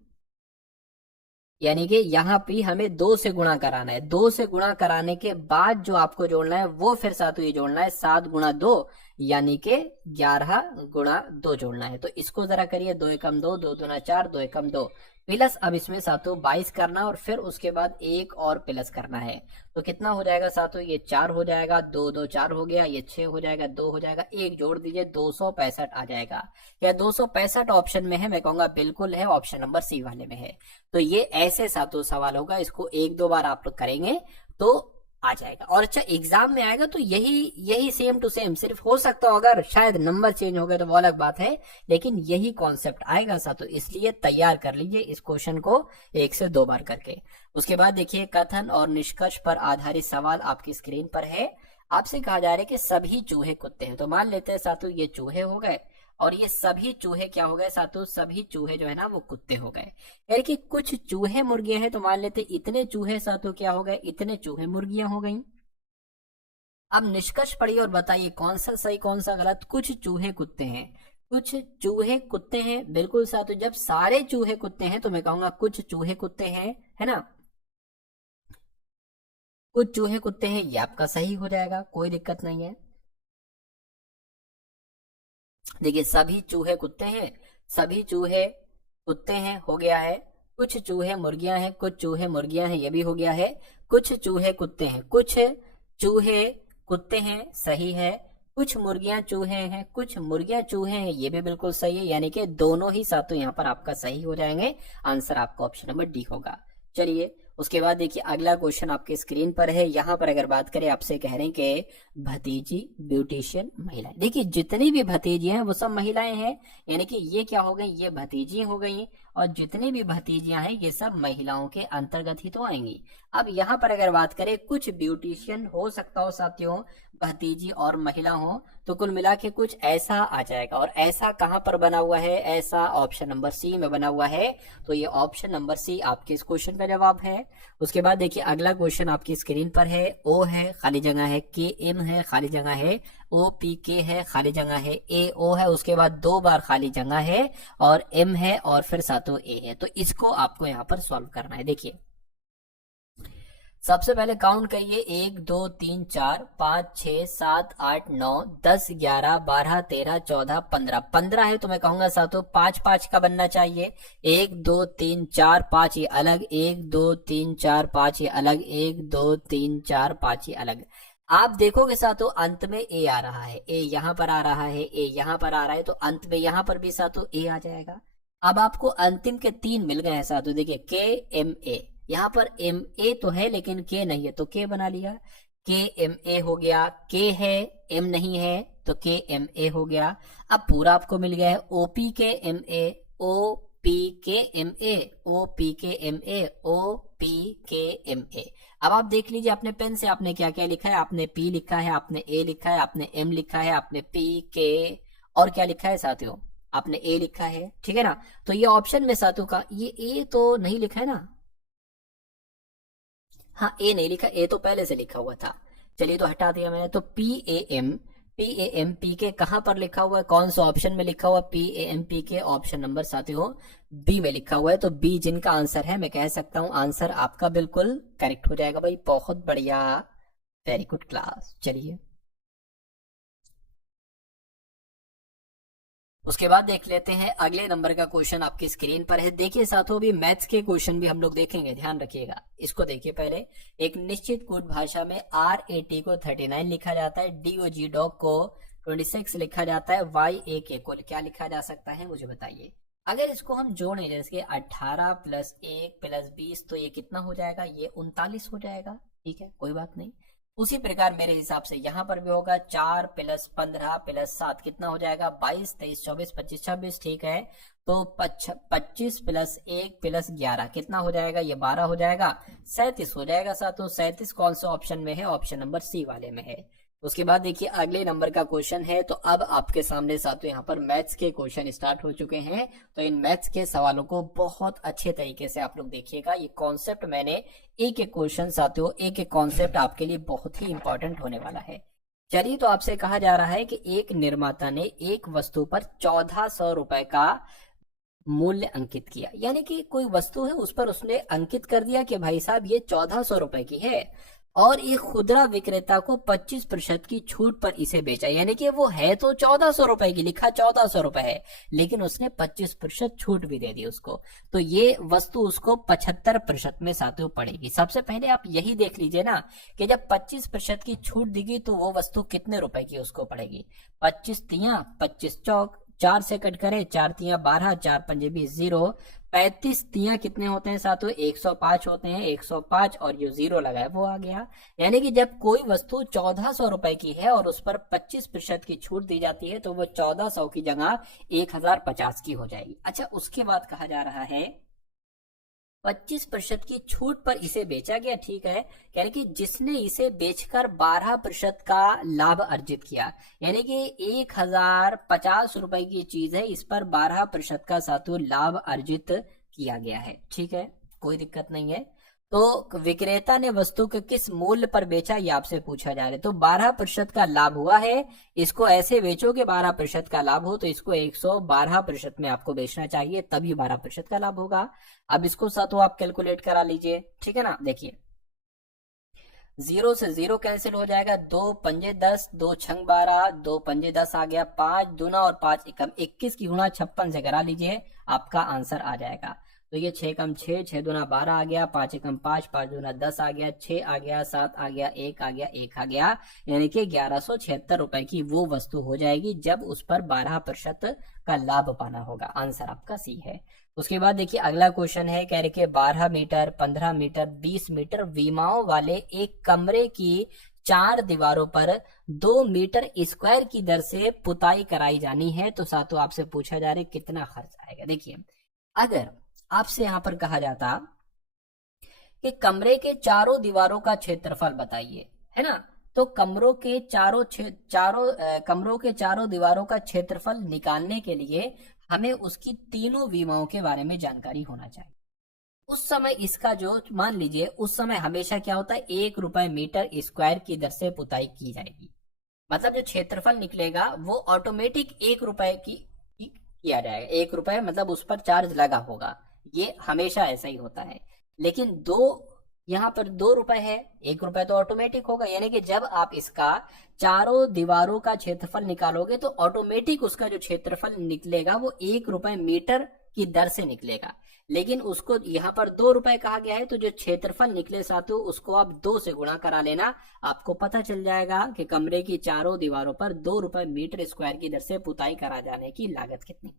यानी कि यहाँ पे हमें 2 से गुणा कराना है। 2 से गुणा कराने के बाद जो आपको जोड़ना है वो फिर साथियों ये जोड़ना है 7 गुणा 2, यानी कि 11 गुणा 2 जोड़ना है। तो इसको जरा करिए, 2 एकम 2, 2 दूना 4, 2 एकम 2 प्लस, अब इसमें साथियों 22 करना और फिर उसके बाद एक और प्लस करना है। तो कितना हो जाएगा साथियों, ये 4 हो जाएगा, 2 2 4 हो गया, ये 6 हो जाएगा, 2 हो जाएगा, एक जोड़ दीजिए 265 आ जाएगा। क्या 265 ऑप्शन में है, मैं कहूंगा बिल्कुल है, ऑप्शन नंबर सी वाले में है। तो ये ऐसे सातों सवाल होगा, इसको 1-2 बार आप लोग करेंगे तो आ जाएगा। और अच्छा एग्जाम में आएगा तो यही यही सेम टू सेम, सिर्फ हो सकता हो अगर शायद नंबर चेंज हो गए तो वो अलग बात है, लेकिन यही कॉन्सेप्ट आएगा सातों, इसलिए तैयार कर लीजिए इस क्वेश्चन को 1 से 2 बार करके। उसके बाद देखिए कथन और निष्कर्ष पर आधारित सवाल आपकी स्क्रीन पर है। आपसे कहा जा रहा है कि सभी चूहे कुत्ते हैं, तो मान लेते हैं सातों ये चूहे हो गए और ये सभी चूहे क्या हो गए सातों, सभी चूहे जो है ना वो कुत्ते हो गए। यानी कि कुछ चूहे मुर्गियां हैं, तो मान लेते इतने चूहे सातों क्या हो गए, इतने चूहे मुर्गियां हो गई। अब निष्कर्ष पढ़िए और बताइए कौन सा सही कौन सा गलत। कुछ चूहे कुत्ते हैं, कुछ चूहे कुत्ते हैं, बिल्कुल सातों। जब सारे चूहे कुत्ते हैं तो मैं कहूंगा कुछ चूहे कुत्ते हैं, है ना, कुछ चूहे कुत्ते हैं, ये आपका सही हो जाएगा, कोई दिक्कत नहीं है। देखिए सभी चूहे कुत्ते हैं, सभी चूहे कुत्ते हैं हो गया है। कुछ चूहे मुर्गियां हैं, कुछ चूहे मुर्गियां हैं, ये भी हो गया है। कुछ चूहे कुत्ते हैं, कुछ चूहे कुत्ते हैं, सही है। कुछ मुर्गियां चूहे हैं, कुछ मुर्गियां चूहे हैं, ये भी बिल्कुल सही है, यानी कि दोनों ही सातों यहाँ पर आपका सही हो जाएंगे। आंसर आपका ऑप्शन नंबर डी होगा। चलिए उसके बाद देखिए अगला क्वेश्चन आपके स्क्रीन पर है। यहाँ पर अगर बात करें, आपसे कह रहे हैं कि भतीजी ब्यूटिशियन महिलाएं, देखिए जितनी भी भतीजी हैं वो सब महिलाएं हैं, यानी कि ये क्या हो गई, ये भतीजी हो गई, और जितनी भी भतीजियां हैं ये सब महिलाओं के अंतर्गत ही तो आएंगी। अब यहाँ पर अगर बात करें, कुछ ब्यूटिशियन हो सकता हो साथियों भतीजी और महिला हो, तो कुल मिला के कुछ ऐसा आ जाएगा। और ऐसा कहाँ पर बना हुआ है, ऐसा ऑप्शन नंबर सी में बना हुआ है। तो ये ऑप्शन नंबर सी आपके इस क्वेश्चन का जवाब है। उसके बाद देखिए अगला क्वेश्चन आपकी स्क्रीन पर है। ओ है खाली जगह है, के एम है खाली जगह है, ओ पी के है खाली जगह है, ए ओ है, उसके बाद 2 बार खाली जगह है, और एम है, और फिर सातों ए है। तो इसको आपको यहाँ पर सॉल्व करना है। देखिए सबसे पहले काउंट करिए, 1 2 3 4 5 6 7 8 9 10 11 12 13 14 15, 15 है, तो मैं कहूंगा सातों 5 5 का बनना चाहिए। 1 2 3 4 5 ये अलग, 1 2 3 4 5 ये अलग, 1 2 3 4 5 ये अलग। आप देखोगे सातों अंत में ए आ रहा है, ए यहाँ पर आ रहा है, ए यहाँ पर आ रहा है, तो अंत में यहाँ पर भी सातों ए आ जाएगा। अब आपको अंतिम के 3 मिल गए हैं सातों, देखिए के एम ए, यहाँ पर एम ए तो है लेकिन के नहीं है, तो के बना लिया, के एम ए हो गया। के है, एम नहीं है, तो के एम ए हो गया। अब पूरा आपको मिल गया है ओपी के एम ए, ओ पी के एम ए, ओ पी के एम ए, ओ पी के एम ए। अब आप देख लीजिए अपने पेन से आपने क्या क्या लिखा है, आपने पी लिखा है, आपने ए लिखा है, आपने एम लिखा है, आपने पी के और क्या लिखा है साथियों, आपने ए लिखा है, ठीक है ना। तो ये ऑप्शन में साथियों का ये ए तो नहीं लिखा है ना, हाँ ए नहीं लिखा, ए तो पहले से लिखा हुआ था, चलिए तो हटा दिया मैंने। तो P A M, P A M P के कहां पर लिखा हुआ है, कौन सा ऑप्शन में लिखा हुआ, पी ए एम पी के ऑप्शन नंबर साथियों बी में लिखा हुआ है। तो बी जिनका आंसर है, मैं कह सकता हूं आंसर आपका बिल्कुल करेक्ट हो जाएगा भाई, बहुत बढ़िया, वेरी गुड क्लास। चलिए उसके बाद देख लेते हैं अगले नंबर का क्वेश्चन आपकी स्क्रीन पर है। देखिए साथियों, भी मैथ्स के क्वेश्चन भी हम लोग देखेंगे, ध्यान रखिएगा। इसको देखिए पहले, एक निश्चित कूट भाषा में RAT को 39 लिखा जाता है, DOG डॉग को 26 लिखा जाता है, YAK को क्या लिखा जा सकता है, मुझे बताइए। अगर इसको हम जोड़ें, जैसे 18 + 1 + 20, तो ये कितना हो जाएगा, ये 39 हो जाएगा। ठीक है, कोई बात नहीं। उसी प्रकार मेरे हिसाब से यहाँ पर भी होगा, 4 + 15 + 7 कितना हो जाएगा, 22, 23, 24, 25, 26। ठीक है, तो 25 + 1 + 11 कितना हो जाएगा, ये 12 हो जाएगा, 37 हो जाएगा साथियों। 37 कौन सा ऑप्शन में है, ऑप्शन नंबर सी वाले में है। उसके बाद देखिए अगले नंबर का क्वेश्चन है। तो अब आपके सामने साथियों यहाँ पर मैथ्स के क्वेश्चन स्टार्ट हो चुके हैं। तो इन मैथ्स के सवालों को बहुत अच्छे तरीके से आप लोग देखिएगा। ये कॉन्सेप्ट मैंने एक एक क्वेश्चन साथियों, एक एक कॉन्सेप्ट आपके लिए बहुत ही इंपॉर्टेंट होने वाला है। चलिए, तो आपसे कहा जा रहा है कि एक निर्माता ने एक वस्तु पर 1400 रुपए का मूल्य अंकित किया, यानी कि कोई वस्तु है उस पर उसने अंकित कर दिया कि भाई साहब ये 1400 रुपए की है, और एक खुदरा विक्रेता को 25% की छूट पर इसे बेचा। यानी कि वो है तो 1400 रुपए की, लिखा 1400 रुपए है, लेकिन उसने 25% छूट भी दे दी उसको, तो ये वस्तु उसको 75% में साथियों पड़ेगी। सबसे पहले आप यही देख लीजिए ना कि जब 25% की छूट देगी तो वो वस्तु कितने रुपए की उसको पड़ेगी। 25 तियां 25 चौक, 4 से कट करें, 4 तियां 12, 4 पंजे 20, 0, 35 तियां कितने होते हैं साथियों, 105 होते हैं, 105, और ये 0 लगा है वो आ गया। यानी कि जब कोई वस्तु 1400 रुपए की है और उस पर 25% की छूट दी जाती है तो वो 1400 की जगह 1050 की हो जाएगी। अच्छा, उसके बाद कहा जा रहा है 25% की छूट पर इसे बेचा गया। ठीक है, यानी कि जिसने इसे बेचकर 12% का लाभ अर्जित किया, यानी कि 1050 रुपए की चीज है, इस पर 12% का साथियों लाभ अर्जित किया गया है। ठीक है, कोई दिक्कत नहीं है। तो विक्रेता ने वस्तु के किस मूल्य पर बेचा, ये आपसे पूछा जा रहा है। तो 12% का लाभ हुआ है, इसको ऐसे बेचो कि 12% का लाभ हो, तो इसको 112% में आपको बेचना चाहिए, तभी 12% का लाभ होगा। अब इसको साथों आप कैलकुलेट करा लीजिए। ठीक है ना, देखिए 0 से 0 कैंसिल हो जाएगा, 2 पंजे 10, 2 छंग 12, 2 पंजे 10 आ गया, 5 दूना और 5 एकम 21 की गुणा 56 से करा लीजिए, आपका आंसर आ जाएगा। तो ये 6 कम 6, 6 दूना 12 आ गया, 5 एकम 5, 5 दूना 10 आ गया, 6 आ गया, 7 आ गया, 1 आ गया, 1 आ गया, यानी कि 1176 रुपए की वो वस्तु हो जाएगी जब उस पर 12% का लाभ पाना होगा। आंसर आपका सी है। उसके बाद देखिए अगला क्वेश्चन है, कह रहे 12 मीटर, 15 मीटर, 20 मीटर विमाओं वाले एक कमरे की 4 दीवारों पर 2 मीटर स्क्वायर की दर से पुताई कराई जानी है। तो साथों आपसे पूछा जा रहा है कितना खर्च आएगा। देखिए, अगर आपसे यहां पर कहा जाता कि कमरे के चारों दीवारों का क्षेत्रफल बताइए, है ना, तो कमरों के चारों दीवारों का क्षेत्रफल निकालने के लिए हमें उसकी तीनों विमाओं के बारे में जानकारी होना चाहिए। उस समय इसका जो मान लीजिए, उस समय हमेशा क्या होता है, 1 रुपए मीटर स्क्वायर की दर से पुताई की जाएगी। मतलब जो क्षेत्रफल निकलेगा वो ऑटोमेटिक 1 रुपए की किया जाएगा। 1 रुपए मतलब उस पर चार्ज लगा होगा, ये हमेशा ऐसा ही होता है। लेकिन यहाँ पर 2 रुपए है, 1 रुपए तो ऑटोमेटिक होगा। यानी कि जब आप इसका चारों दीवारों का क्षेत्रफल निकालोगे तो ऑटोमेटिक उसका जो क्षेत्रफल निकलेगा वो 1 रुपए मीटर की दर से निकलेगा। लेकिन उसको यहाँ पर 2 रुपए कहा गया है, तो जो क्षेत्रफल निकले साथियों उसको आप 2 से गुणा करा लेना, आपको पता चल जाएगा कि कमरे की चारों दीवारों पर 2 रुपए मीटर स्क्वायर की दर से पुताई करा जाने की लागत कितनी।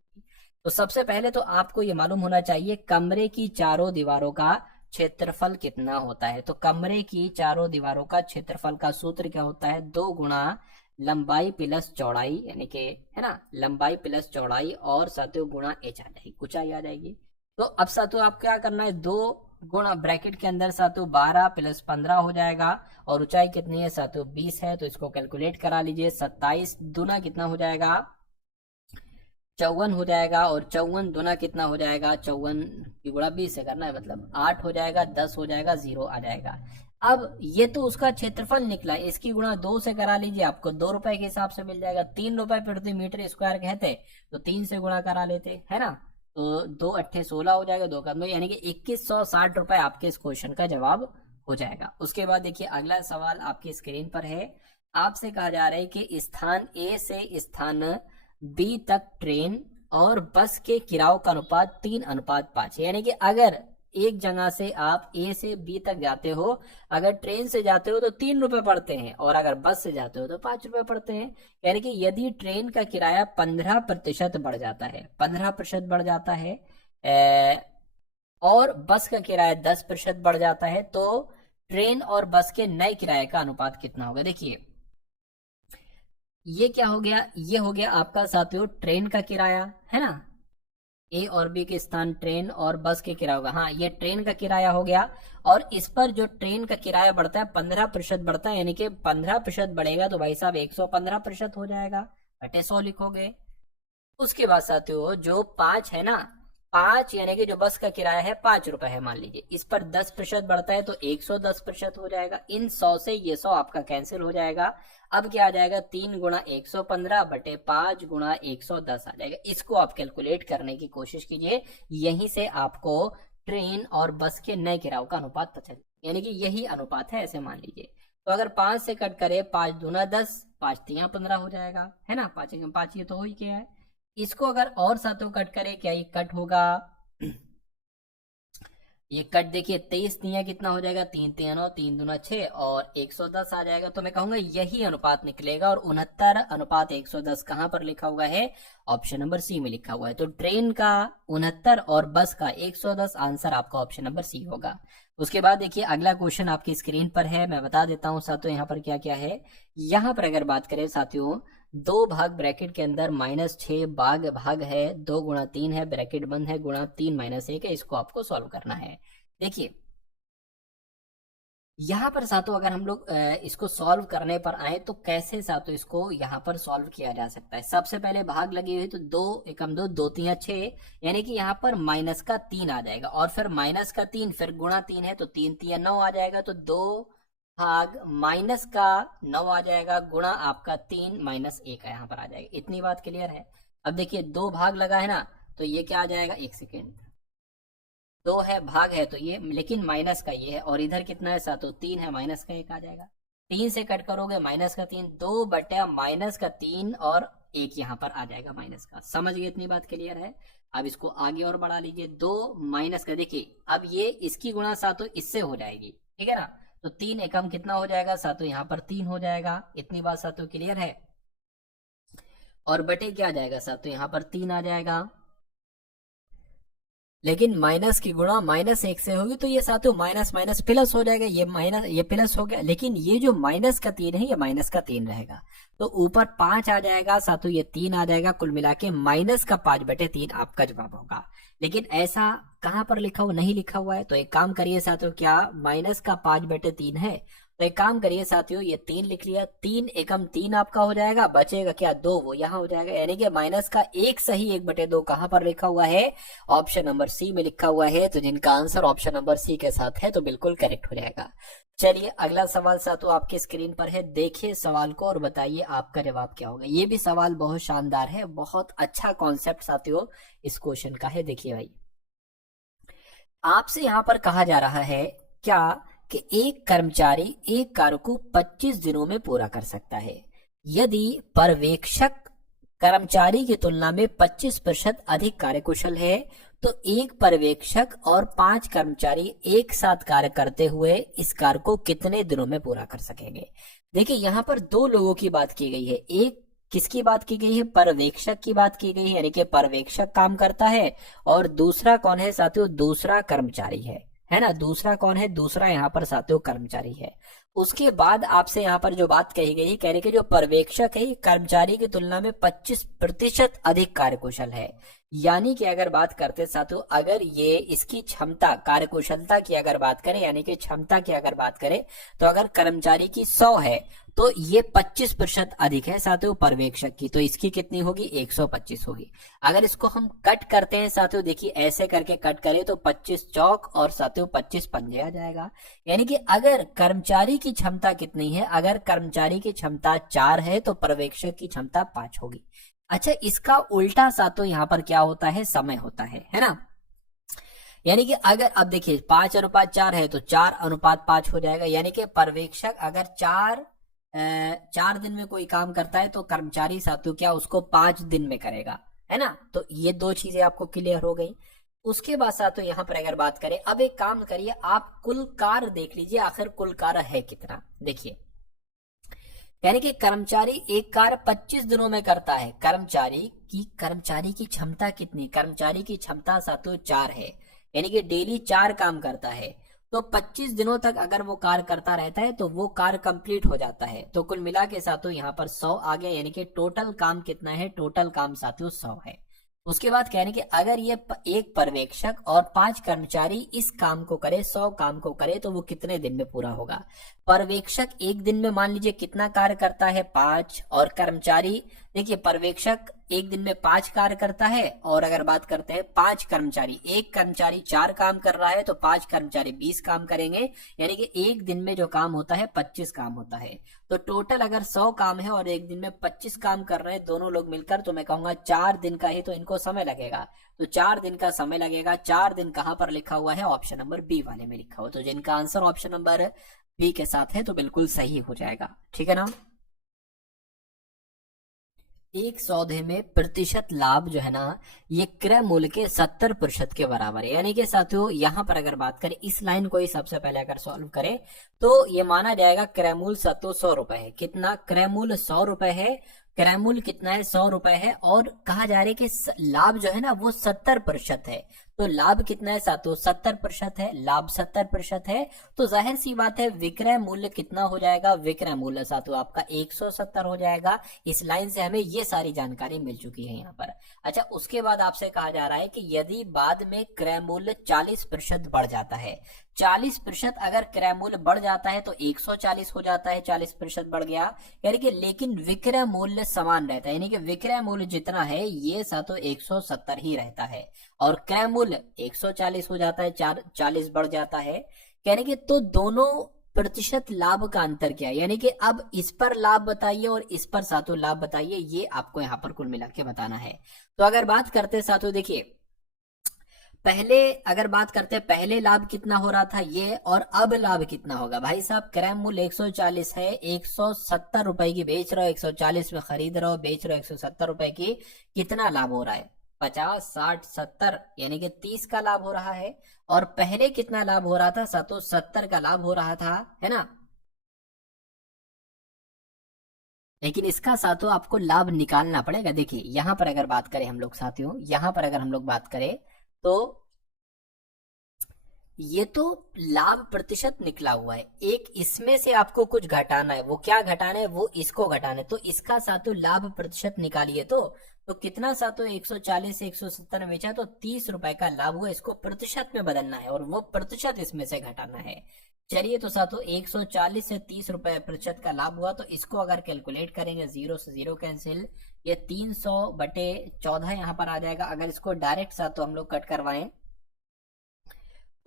तो सबसे पहले तो आपको ये मालूम होना चाहिए कमरे की चारों दीवारों का क्षेत्रफल कितना होता है। तो कमरे की चारों दीवारों का क्षेत्रफल का सूत्र क्या होता है, 2 गुणा लंबाई प्लस चौड़ाई, यानी कि है ना, लंबाई प्लस चौड़ाई और साथियों गुणा एच आ जाएगी, ऊंचाई आ जाएगी। तो अब साथियों आप क्या करना है, 2 गुणा ब्रैकेट के अंदर साथियों 12 + 15 हो जाएगा, और ऊंचाई कितनी है साथियों 20 है, तो इसको कैलकुलेट करा लीजिए। 27 दूना कितना हो जाएगा, 54 हो जाएगा, और 54 दूना कितना हो जाएगा, 54 की गुणा 20 से करना है, मतलब 8 हो जाएगा, 10 हो जाएगा, 0 आ जाएगा। अब ये तो उसका क्षेत्रफल निकला, इसकी गुणा 2 से करा लीजिए, आपको 2 रुपए के हिसाब से मिल जाएगा। 3 रुपए प्रति मीटर स्क्वायर कहते तो 3 से गुणा करा लेते, है ना, तो 2 अट्ठे 16 हो जाएगा, 2 का 9, यानी कि 2160 रुपए आपके इस क्वेश्चन का जवाब हो जाएगा। उसके बाद देखिए अगला सवाल आपकी स्क्रीन पर है। आपसे कहा जा रहा है कि स्थान ए से स्थान बी तक ट्रेन और बस के किरायों का अनुपात 3:5 है। यानी कि अगर एक जगह से आप ए से बी तक जाते हो, अगर ट्रेन से जाते हो तो 3 रुपए पड़ते हैं और अगर बस से जाते हो तो 5 रुपए पड़ते हैं। यानी कि यदि ट्रेन का किराया 15% बढ़ जाता है, 15% बढ़ जाता है और बस का किराया 10% बढ़ जाता है, तो ट्रेन और बस के नए किराए का अनुपात कितना होगा। देखिए ये क्या हो गया, ये हो गया आपका साथियों ट्रेन का किराया, है ना। ए और बी के स्थान ट्रेन और बस के किराया होगा। हाँ, ये ट्रेन का किराया हो गया और इस पर जो ट्रेन का किराया बढ़ता है 15% बढ़ता है, यानी कि 15% बढ़ेगा तो भाई साहब 115% हो जाएगा, बटे 100 लिखोगे। उसके बाद साथियों जो 5 है ना, 5 यानी कि जो बस का किराया है 5 रुपए है मान लीजिए, इस पर 10% बढ़ता है तो 110% हो जाएगा। इन 100 से ये 100 आपका कैंसिल हो जाएगा। अब क्या आ जाएगा, 3 गुणा 115 बटे 5 गुणा 110 आ जाएगा। इसको आप कैलकुलेट करने की कोशिश कीजिए, यहीं से आपको ट्रेन और बस के नए किरायों का अनुपात पता चले, यानी कि यही अनुपात है ऐसे मान लीजिए। तो अगर 5 से कट करे 5 दूना 10, 5 तिया 15 हो जाएगा, है ना। 5 5 ये तो हो ही गया है। इसको अगर और सातों कट करें, क्या ये कट होगा, ये कट देखिए 23 तिया कितना हो जाएगा, 3 तिया 9, 3 दूना 6 और 110 आ जाएगा। तो मैं कहूंगा यही अनुपात निकलेगा और 69:110 कहां पर लिखा हुआ है, ऑप्शन नंबर सी में लिखा हुआ है। तो ट्रेन का 69 और बस का 110, आंसर आपका ऑप्शन नंबर सी होगा। उसके बाद देखिए अगला क्वेश्चन आपकी स्क्रीन पर है, मैं बता देता हूं साथियों यहाँ पर क्या क्या है। यहाँ पर अगर बात करें साथियों, 2 भाग ब्रैकेट के अंदर -6 भाग है, 2 गुणा 3 है, ब्रैकेट बंद है, गुणा 3 - 1 है, इसको आपको सॉल्व करना है। देखिए यहाँ पर सातों अगर हम लोग इसको सॉल्व करने पर आए तो कैसे सातों इसको यहाँ पर सॉल्व किया जा सकता है। सबसे पहले भाग लगी हुई तो 2 एकम 2, 2 तिया 6, यानी कि यहाँ पर -3 आ जाएगा और फिर -3 फिर गुणा 3 है तो 3 तिया 9 आ जाएगा। तो 2 भाग -9 आ जाएगा गुणा आपका 3 - 1 यहाँ पर आ जाएगा। इतनी बात क्लियर है। अब देखिए 2 भाग लगा है ना, तो ये क्या आ जाएगा, 1 सेकेंड, 2 है भाग है तो ये, लेकिन माइनस का ये है और इधर कितना है सातों 3 है, माइनस का 1 आ जाएगा। 3 से कट करोगे -3, 2 बटे -3 और 1 यहाँ पर आ जाएगा माइनस का। समझ गए, इतनी बात क्लियर है। अब इसको आगे और बढ़ा लीजिए, 2 माइनस का, देखिए अब ये इसकी गुणा सातों इससे हो जाएगी, ठीक है ना। तो 3 एकम कितना हो जाएगा सातों, यहाँ पर 3 हो जाएगा। इतनी बात सातों क्लियर है। और बटे क्या आ जाएगा सातों, यहाँ पर 3 आ जाएगा, लेकिन माइनस की गुणा -1 से होगी तो ये साथियों माइनस माइनस प्लस हो जाएगा, ये माइनस ये प्लस हो गया, लेकिन ये जो माइनस का 3 है ये माइनस का 3 रहेगा। तो ऊपर 5 आ जाएगा साथियों, ये 3 आ जाएगा, कुल मिला के -5 बटे 3 आपका जवाब होगा। लेकिन ऐसा कहां पर लिखा हुआ, नहीं लिखा हुआ है। तो एक काम करिए साथियों, क्या -5 बटे 3 है, तो एक काम करिए साथियों, ये 3 लिख लिया, 3 एकम 3 आपका हो जाएगा, बचेगा क्या 2, वो यहाँ हो जाएगा। यानी कि माइनस का 1 सही 1 बटे 2 कहां पर लिखा हुआ है, ऑप्शन नंबर सी में लिखा हुआ है। तो जिनका आंसर ऑप्शन नंबर सी के साथ है तो बिल्कुल करेक्ट हो जाएगा। चलिए अगला सवाल साथियों आपके स्क्रीन पर है, देखिए सवाल को और बताइए आपका जवाब क्या होगा। ये भी सवाल बहुत शानदार है, बहुत अच्छा कॉन्सेप्ट साथियों इस क्वेश्चन का है। देखिए भाई, आपसे यहाँ पर कहा जा रहा है क्या कि एक कर्मचारी एक कार्य को 25 दिनों में पूरा कर सकता है। यदि पर्यवेक्षक कर्मचारी की तुलना में 25% अधिक कार्यकुशल है तो एक पर्यवेक्षक और 5 कर्मचारी एक साथ कार्य करते हुए इस कार्य को कितने दिनों में पूरा कर सकेंगे। देखिए यहाँ पर 2 लोगों की बात की गई है, एक किसकी बात की गई है, पर्यवेक्षक की बात की गई है, यानी कि पर्यवेक्षक काम करता है, और दूसरा कौन है साथियों, दूसरा कर्मचारी है ना। दूसरा कौन है, दूसरा यहाँ पर साथियों कर्मचारी है। उसके बाद आपसे यहाँ पर जो बात कही गई है, कह रहे कि जो पर्यवेक्षक है कर्मचारी की तुलना में 25% अधिक कार्यकुशल है। यानी कि अगर बात करते साथियों, अगर ये इसकी क्षमता कार्यकुशलता की अगर बात करें, यानी कि क्षमता की अगर बात करें, तो अगर कर्मचारी की 100 है तो ये 25% अधिक है साथियों पर्यवेक्षक की, तो इसकी कितनी होगी, 125 होगी। अगर इसको हम कट करते हैं साथियों, देखिए ऐसे करके कट करें तो 25 चौक और साथियों 25 पंजे आ जाएगा। यानी कि अगर कर्मचारी की क्षमता कितनी है, अगर कर्मचारी की क्षमता 4 है तो पर्यवेक्षक की क्षमता 5 होगी। अच्छा, इसका उल्टा साथियों यहाँ पर क्या होता है, समय होता है ना। यानी कि अगर अब देखिए 5:4 है तो 4:5 हो जाएगा। यानी कि पर्यवेक्षक अगर 4 4 दिन में कोई काम करता है तो कर्मचारी साथियों क्या उसको 5 दिन में करेगा, है ना। तो ये दो चीजें आपको क्लियर हो गई। उसके बाद साथियों यहाँ पर अगर बात करें, अब एक काम करिए, आप कुल कार्य देख लीजिए आखिर कुल कार्य है कितना। देखिए यानी कि कर्मचारी एक कार्य 25 दिनों में करता है। कर्मचारी की क्षमता कितनी, कर्मचारी की क्षमता साथियों 4 है, यानी कि डेली 4 काम करता है। तो 25 दिनों तक अगर वो कार्य करता रहता है तो वो कार्य कंप्लीट हो जाता है। तो कुल मिला के साथियों यहाँ पर 100 आ गया, यानी कि टोटल काम कितना है, टोटल काम साथियों 100 है। उसके बाद कहने कि अगर ये एक पर्यवेक्षक और 5 कर्मचारी इस काम को करे, 100 काम को करे, तो वो कितने दिन में पूरा होगा। पर्यवेक्षक एक दिन में मान लीजिए कितना कार्य करता है, 5, और कर्मचारी देखिए पर्यवेक्षक एक दिन में 5 कार्य करता है, और अगर बात करते हैं 5 कर्मचारी, एक कर्मचारी 4 काम कर रहा है तो 5 कर्मचारी 20 काम करेंगे, यानी कि एक दिन में जो काम होता है 25 काम होता है। तो टोटल अगर 100 काम है और एक दिन में 25 काम कर रहे हैं दोनों लोग मिलकर, तो मैं कहूंगा 4 दिन का ही तो इनको समय लगेगा। तो 4 दिन का समय लगेगा। 4 दिन कहां पर लिखा हुआ है, ऑप्शन नंबर बी वाले में लिखा हुआ। तो जिनका आंसर ऑप्शन नंबर बी के साथ है तो बिल्कुल सही हो जाएगा, ठीक है ना। एक सौदे में प्रतिशत लाभ जो है ना, ये क्रय मूल्य के 70% के बराबर है। यानी कि साथियों यहाँ पर अगर बात करें, इस लाइन को ही सबसे पहले अगर सॉल्व करें तो ये माना जाएगा क्रय मूल्य साथियों 100 रुपए है। कितना, क्रय मूल्य 100 रुपए है, क्रय मूल्य कितना है, 100 रुपए है, और कहा जा रहा है कि लाभ जो है ना वो 70% है। तो लाभ कितना है साथियों, 70% है, लाभ 70% है। तो जाहिर सी बात है विक्रय मूल्य कितना हो जाएगा, विक्रय मूल्य साथियों आपका 170 हो जाएगा। इस लाइन से हमें ये सारी जानकारी मिल चुकी है यहाँ पर। अच्छा, उसके बाद आपसे कहा जा रहा है कि यदि बाद में क्रय मूल्य 40% बढ़ जाता है, 40% अगर क्रय मूल्य बढ़ जाता है तो 140 हो जाता है, 40% बढ़ गया, यानी कि लेकिन विक्रय मूल्य समान रहता है, यानी कि विक्रय मूल्य जितना है ये साथियों 170 ही रहता है, और क्रय मूल्य 140 हो जाता है, 40 बढ़ जाता है, यानी कि तो दोनों प्रतिशत लाभ का अंतर क्या है, यानी कि अब इस पर लाभ बताइए और इस पर साथियों लाभ बताइए, ये आपको यहाँ पर कुल मिला के बताना है। तो अगर बात करते हैं साथियों, देखिए पहले अगर बात करते हैं पहले लाभ कितना हो रहा था ये, और अब लाभ कितना होगा। भाई साहब क्रय मूल्य 140 है, 170 रुपए की बेच रहे हो, 140 में खरीद रहे हो, बेच रहे हो 170 रुपए की, कितना लाभ हो रहा है, 50, 60, 70, यानी कि 30 का लाभ हो रहा है। और पहले कितना लाभ हो रहा था साथियों, 70 का लाभ हो रहा था, है ना। लेकिन इसका साथियों आपको लाभ निकालना पड़ेगा। देखिए यहां पर अगर बात करें हम लोग साथियों, यहां पर अगर हम लोग बात करें तो ये तो लाभ प्रतिशत निकला हुआ है, एक इसमें से आपको कुछ घटाना है, वो क्या घटाना है, वो इसको घटाना है। तो इसका साथियों लाभ प्रतिशत निकालिए तो कितना साथियों, 140 से 170 में बेचा तो 30 रुपए का लाभ हुआ, इसको प्रतिशत में बदलना है और वो प्रतिशत इसमें से घटाना है। चलिए तो साथियों 140 से 30 रुपए प्रतिशत का लाभ हुआ, तो इसको अगर कैलकुलेट करेंगे, 0 से 0 कैंसिल, ये 300/14 यहाँ पर आ जाएगा। अगर इसको डायरेक्ट साथियों हम लोग कट करवाएं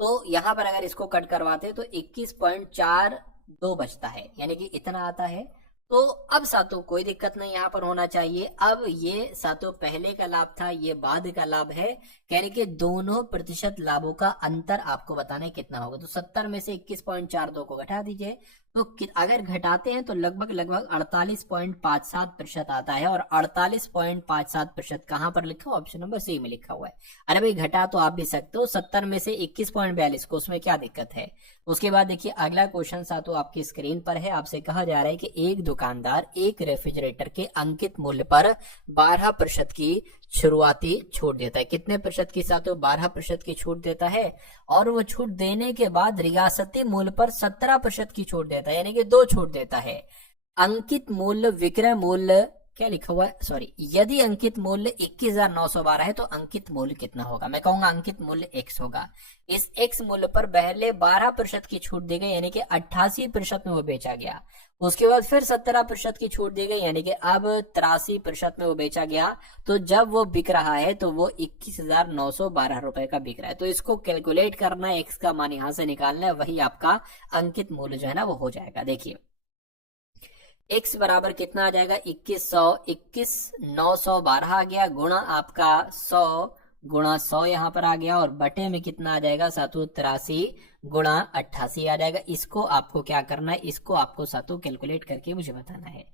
तो यहां पर अगर इसको कट करवाते तो 21.42 बचता है, यानी कि इतना आता है। तो अब साथियों कोई दिक्कत नहीं यहाँ पर होना चाहिए। अब ये साथियों पहले का लाभ था, ये बाद का लाभ है, यानी कि दोनों प्रतिशत लाभों का अंतर आपको बताना है कितना होगा। तो 70 में से 21.42 को घटा दीजिए, तो अगर घटाते हैं तो लगभग 48.57% आता है, और 48.57% कहां पर लिखा हुआ, ऑप्शन नंबर सी में लिखा हुआ है। अरे भाई घटा तो आप भी सकते हो, 70 में से 21.42 को, उसमें क्या दिक्कत है। उसके बाद देखिए अगला क्वेश्चन साथियों आपकी स्क्रीन पर है। आपसे कहा जा रहा है कि एक दुकानदार एक रेफ्रिजरेटर के अंकित मूल्य पर 12% की शुरुआती छूट देता है। कितने प्रतिशत की साथियों, 12% की छूट देता है, और वो छूट देने के बाद रियासती मूल्य पर 17% की छूट देता है, यानी कि 2 छूट देता है। अंकित मूल्य विक्रय मूल्य क्या लिखा हुआ है, सॉरी, यदि अंकित मूल्य 21,912 है तो अंकित मूल्य कितना होगा। मैं कहूंगा अंकित मूल्य x होगा। इस x मूल्य पर पहले 12% की छूट दी गई, यानी कि 88% में वो बेचा गया। उसके बाद फिर 17% की छूट दी गई, यानी कि अब 83% में वो बेचा गया। तो जब वो बिक रहा है तो वो 21,912 रुपए का बिक रहा है। तो इसको कैलकुलेट करना है, x का मान यहां से निकालना है, वही आपका अंकित मूल्य जो है ना वो हो जाएगा। देखिए x बराबर कितना आ जाएगा, 21,912 आ गया, गुणा आपका 100 गुणा 100 यहाँ पर आ गया, और बटे में कितना आ जाएगा साथियों, गुणा 88 आ जाएगा। इसको आपको क्या करना है, इसको आपको सातों कैलकुलेट करके मुझे बताना है।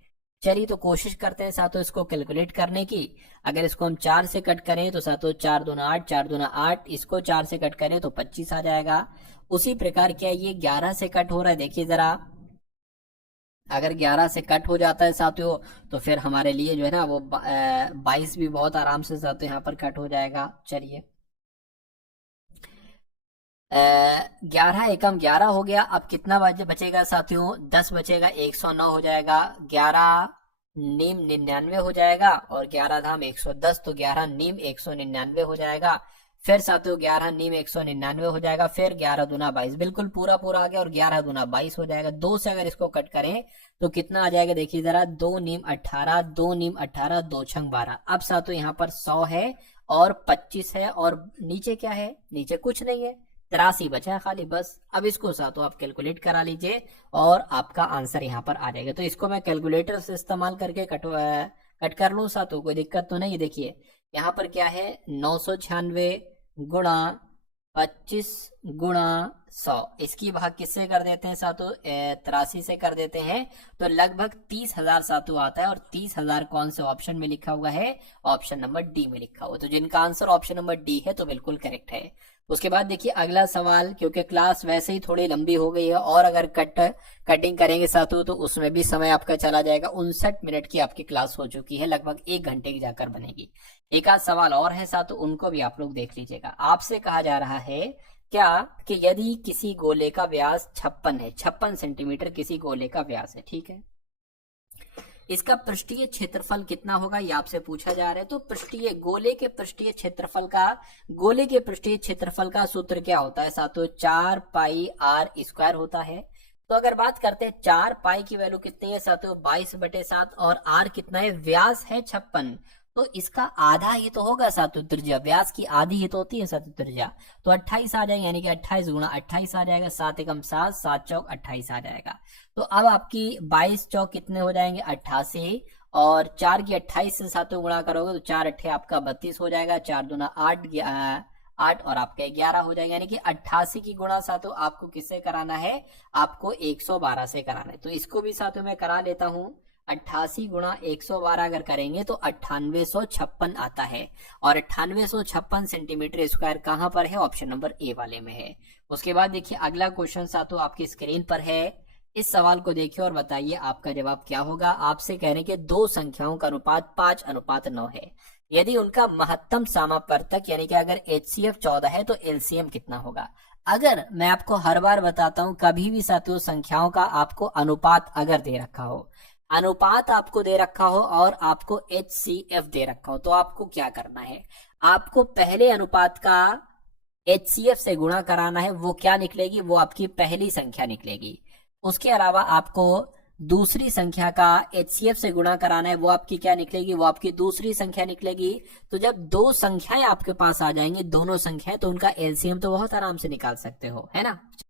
चलिए तो कोशिश करते हैं सातों इसको कैलकुलेट करने की। अगर इसको हम 4 से कट करें तो सातों 4 दूना 8, 4 दूना 8, इसको 4 से कट करें तो 25 आ जाएगा। उसी प्रकार क्या ये 11 से कट हो रहा है, देखिए जरा, अगर 11 से कट हो जाता है साथियों तो फिर हमारे लिए जो है ना वो 22 भी बहुत आराम से साथियों यहाँ पर कट हो जाएगा। चलिए 11 एकम 11 हो गया। अब कितना बचेगा साथियों, 10 बचेगा, 109 हो जाएगा। 11 नीम 99 हो जाएगा और 11 धाम 110, तो 11 नीम 199 हो जाएगा। फिर साथियों 11 नीम 199 हो जाएगा। फिर 11 दूना 22, बिल्कुल पूरा पूरा आ गया, और 11 दूना 22 हो जाएगा। 2 से अगर इसको कट करें तो कितना आ जाएगा, देखिए जरा, 2 नीम 18, 2 नीम 18, 2 छंग 12। अब साथियों यहाँ पर 100 है और 25 है, और नीचे क्या है, नीचे कुछ नहीं है, 83 बचा है खाली, बस। अब इसको साथियों आप कैलकुलेट करा लीजिए और आपका आंसर यहाँ पर आ जाएगा। तो इसको मैं कैलकुलेटर से इस्तेमाल करके कट कर लूँ साथियों, कोई दिक्कत तो नहीं। देखिए यहाँ पर क्या है, 996 गुणा 25 गुणा 100, इसकी भाग किससे कर देते हैं साथियों, 83 से कर देते हैं, तो लगभग 30,000 साथियों आता है। और 30,000 कौन से ऑप्शन में लिखा हुआ है, ऑप्शन नंबर डी में लिखा हुआ है। तो जिनका आंसर ऑप्शन नंबर डी है तो बिल्कुल करेक्ट है। उसके बाद देखिए अगला सवाल, क्योंकि क्लास वैसे ही थोड़ी लंबी हो गई है और अगर कटिंग करेंगे साथियों तो उसमें भी समय आपका चला जाएगा। 59 मिनट की आपकी क्लास हो चुकी है, लगभग 1 घंटे की जाकर बनेगी। एक आध सवाल और है साथियों, उनको भी आप लोग देख लीजिएगा। आपसे कहा जा रहा है क्या कि यदि किसी गोले का व्यास 56 है, 56 सेंटीमीटर किसी गोले का व्यास है, ठीक है, इसका पृष्ठीय क्षेत्रफल कितना होगा, ये आपसे पूछा जा रहा है। तो गोले के पृष्ठीय क्षेत्रफल का सूत्र क्या होता है साथियों, 4 पाई आर स्क्वायर होता है। तो अगर बात करते हैं 4 पाई की वैल्यू कितनी है साथियों, 22/7, और आर कितना है, व्यास है 56, तो इसका आधा ही तो होगा साथियों त्रिज्या, व्यास की आधी ही तो होती है साथियों त्रिज्या, तो 28 आ जाएगा, यानी कि 28 गुणा 28 आ जाएगा, 7 एकम 7, 7 चौक 28 आ जाएगा। तो अब आपकी 22 चौक कितने हो जाएंगे, 88, और 4 की 28 से साथियों गुणा करोगे तो 4 अट्ठे आपका 32 हो जाएगा, 4 दूना 8 8 और आपका 11 हो जाएगा, यानी कि 88 की गुणा साथियों आपको किससे कराना है, आपको 112 से कराना है। तो इसको भी साथियों मैं करा लेता हूं, 88 गुणा 112 अगर करेंगे तो 9856 आता है, और 9856 सेंटीमीटर स्क्वायर कहां पर है, ऑप्शन नंबर ए वाले में है। उसके बाद देखिए अगला क्वेश्चन साथियों आपकी स्क्रीन पर है, इस सवाल को देखिए और बताइए आपका जवाब क्या होगा। आपसे कह रहे हैं कि दो संख्याओं का अनुपात 5:9 है, यदि उनका महत्तम समापवर्तक यानी कि अगर HCF 14 है तो LCM कितना होगा। अगर मैं आपको हर बार बताता हूं, कभी भी साथियों संख्याओं का आपको अनुपात अगर दे रखा हो, अनुपात आपको दे रखा हो और आपको HCF दे रखा हो, तो आपको क्या करना है, आपको पहले अनुपात का HCF से गुणा कराना है, वो क्या निकलेगी, वो आपकी पहली संख्या निकलेगी। उसके अलावा आपको दूसरी संख्या का HCF से गुणा कराना है, वो आपकी क्या निकलेगी, वो आपकी दूसरी संख्या निकलेगी। तो जब दो संख्याएं आपके पास आ जाएंगी, दोनों संख्याएं, तो उनका LCM तो बहुत आराम से निकाल सकते हो, है ना।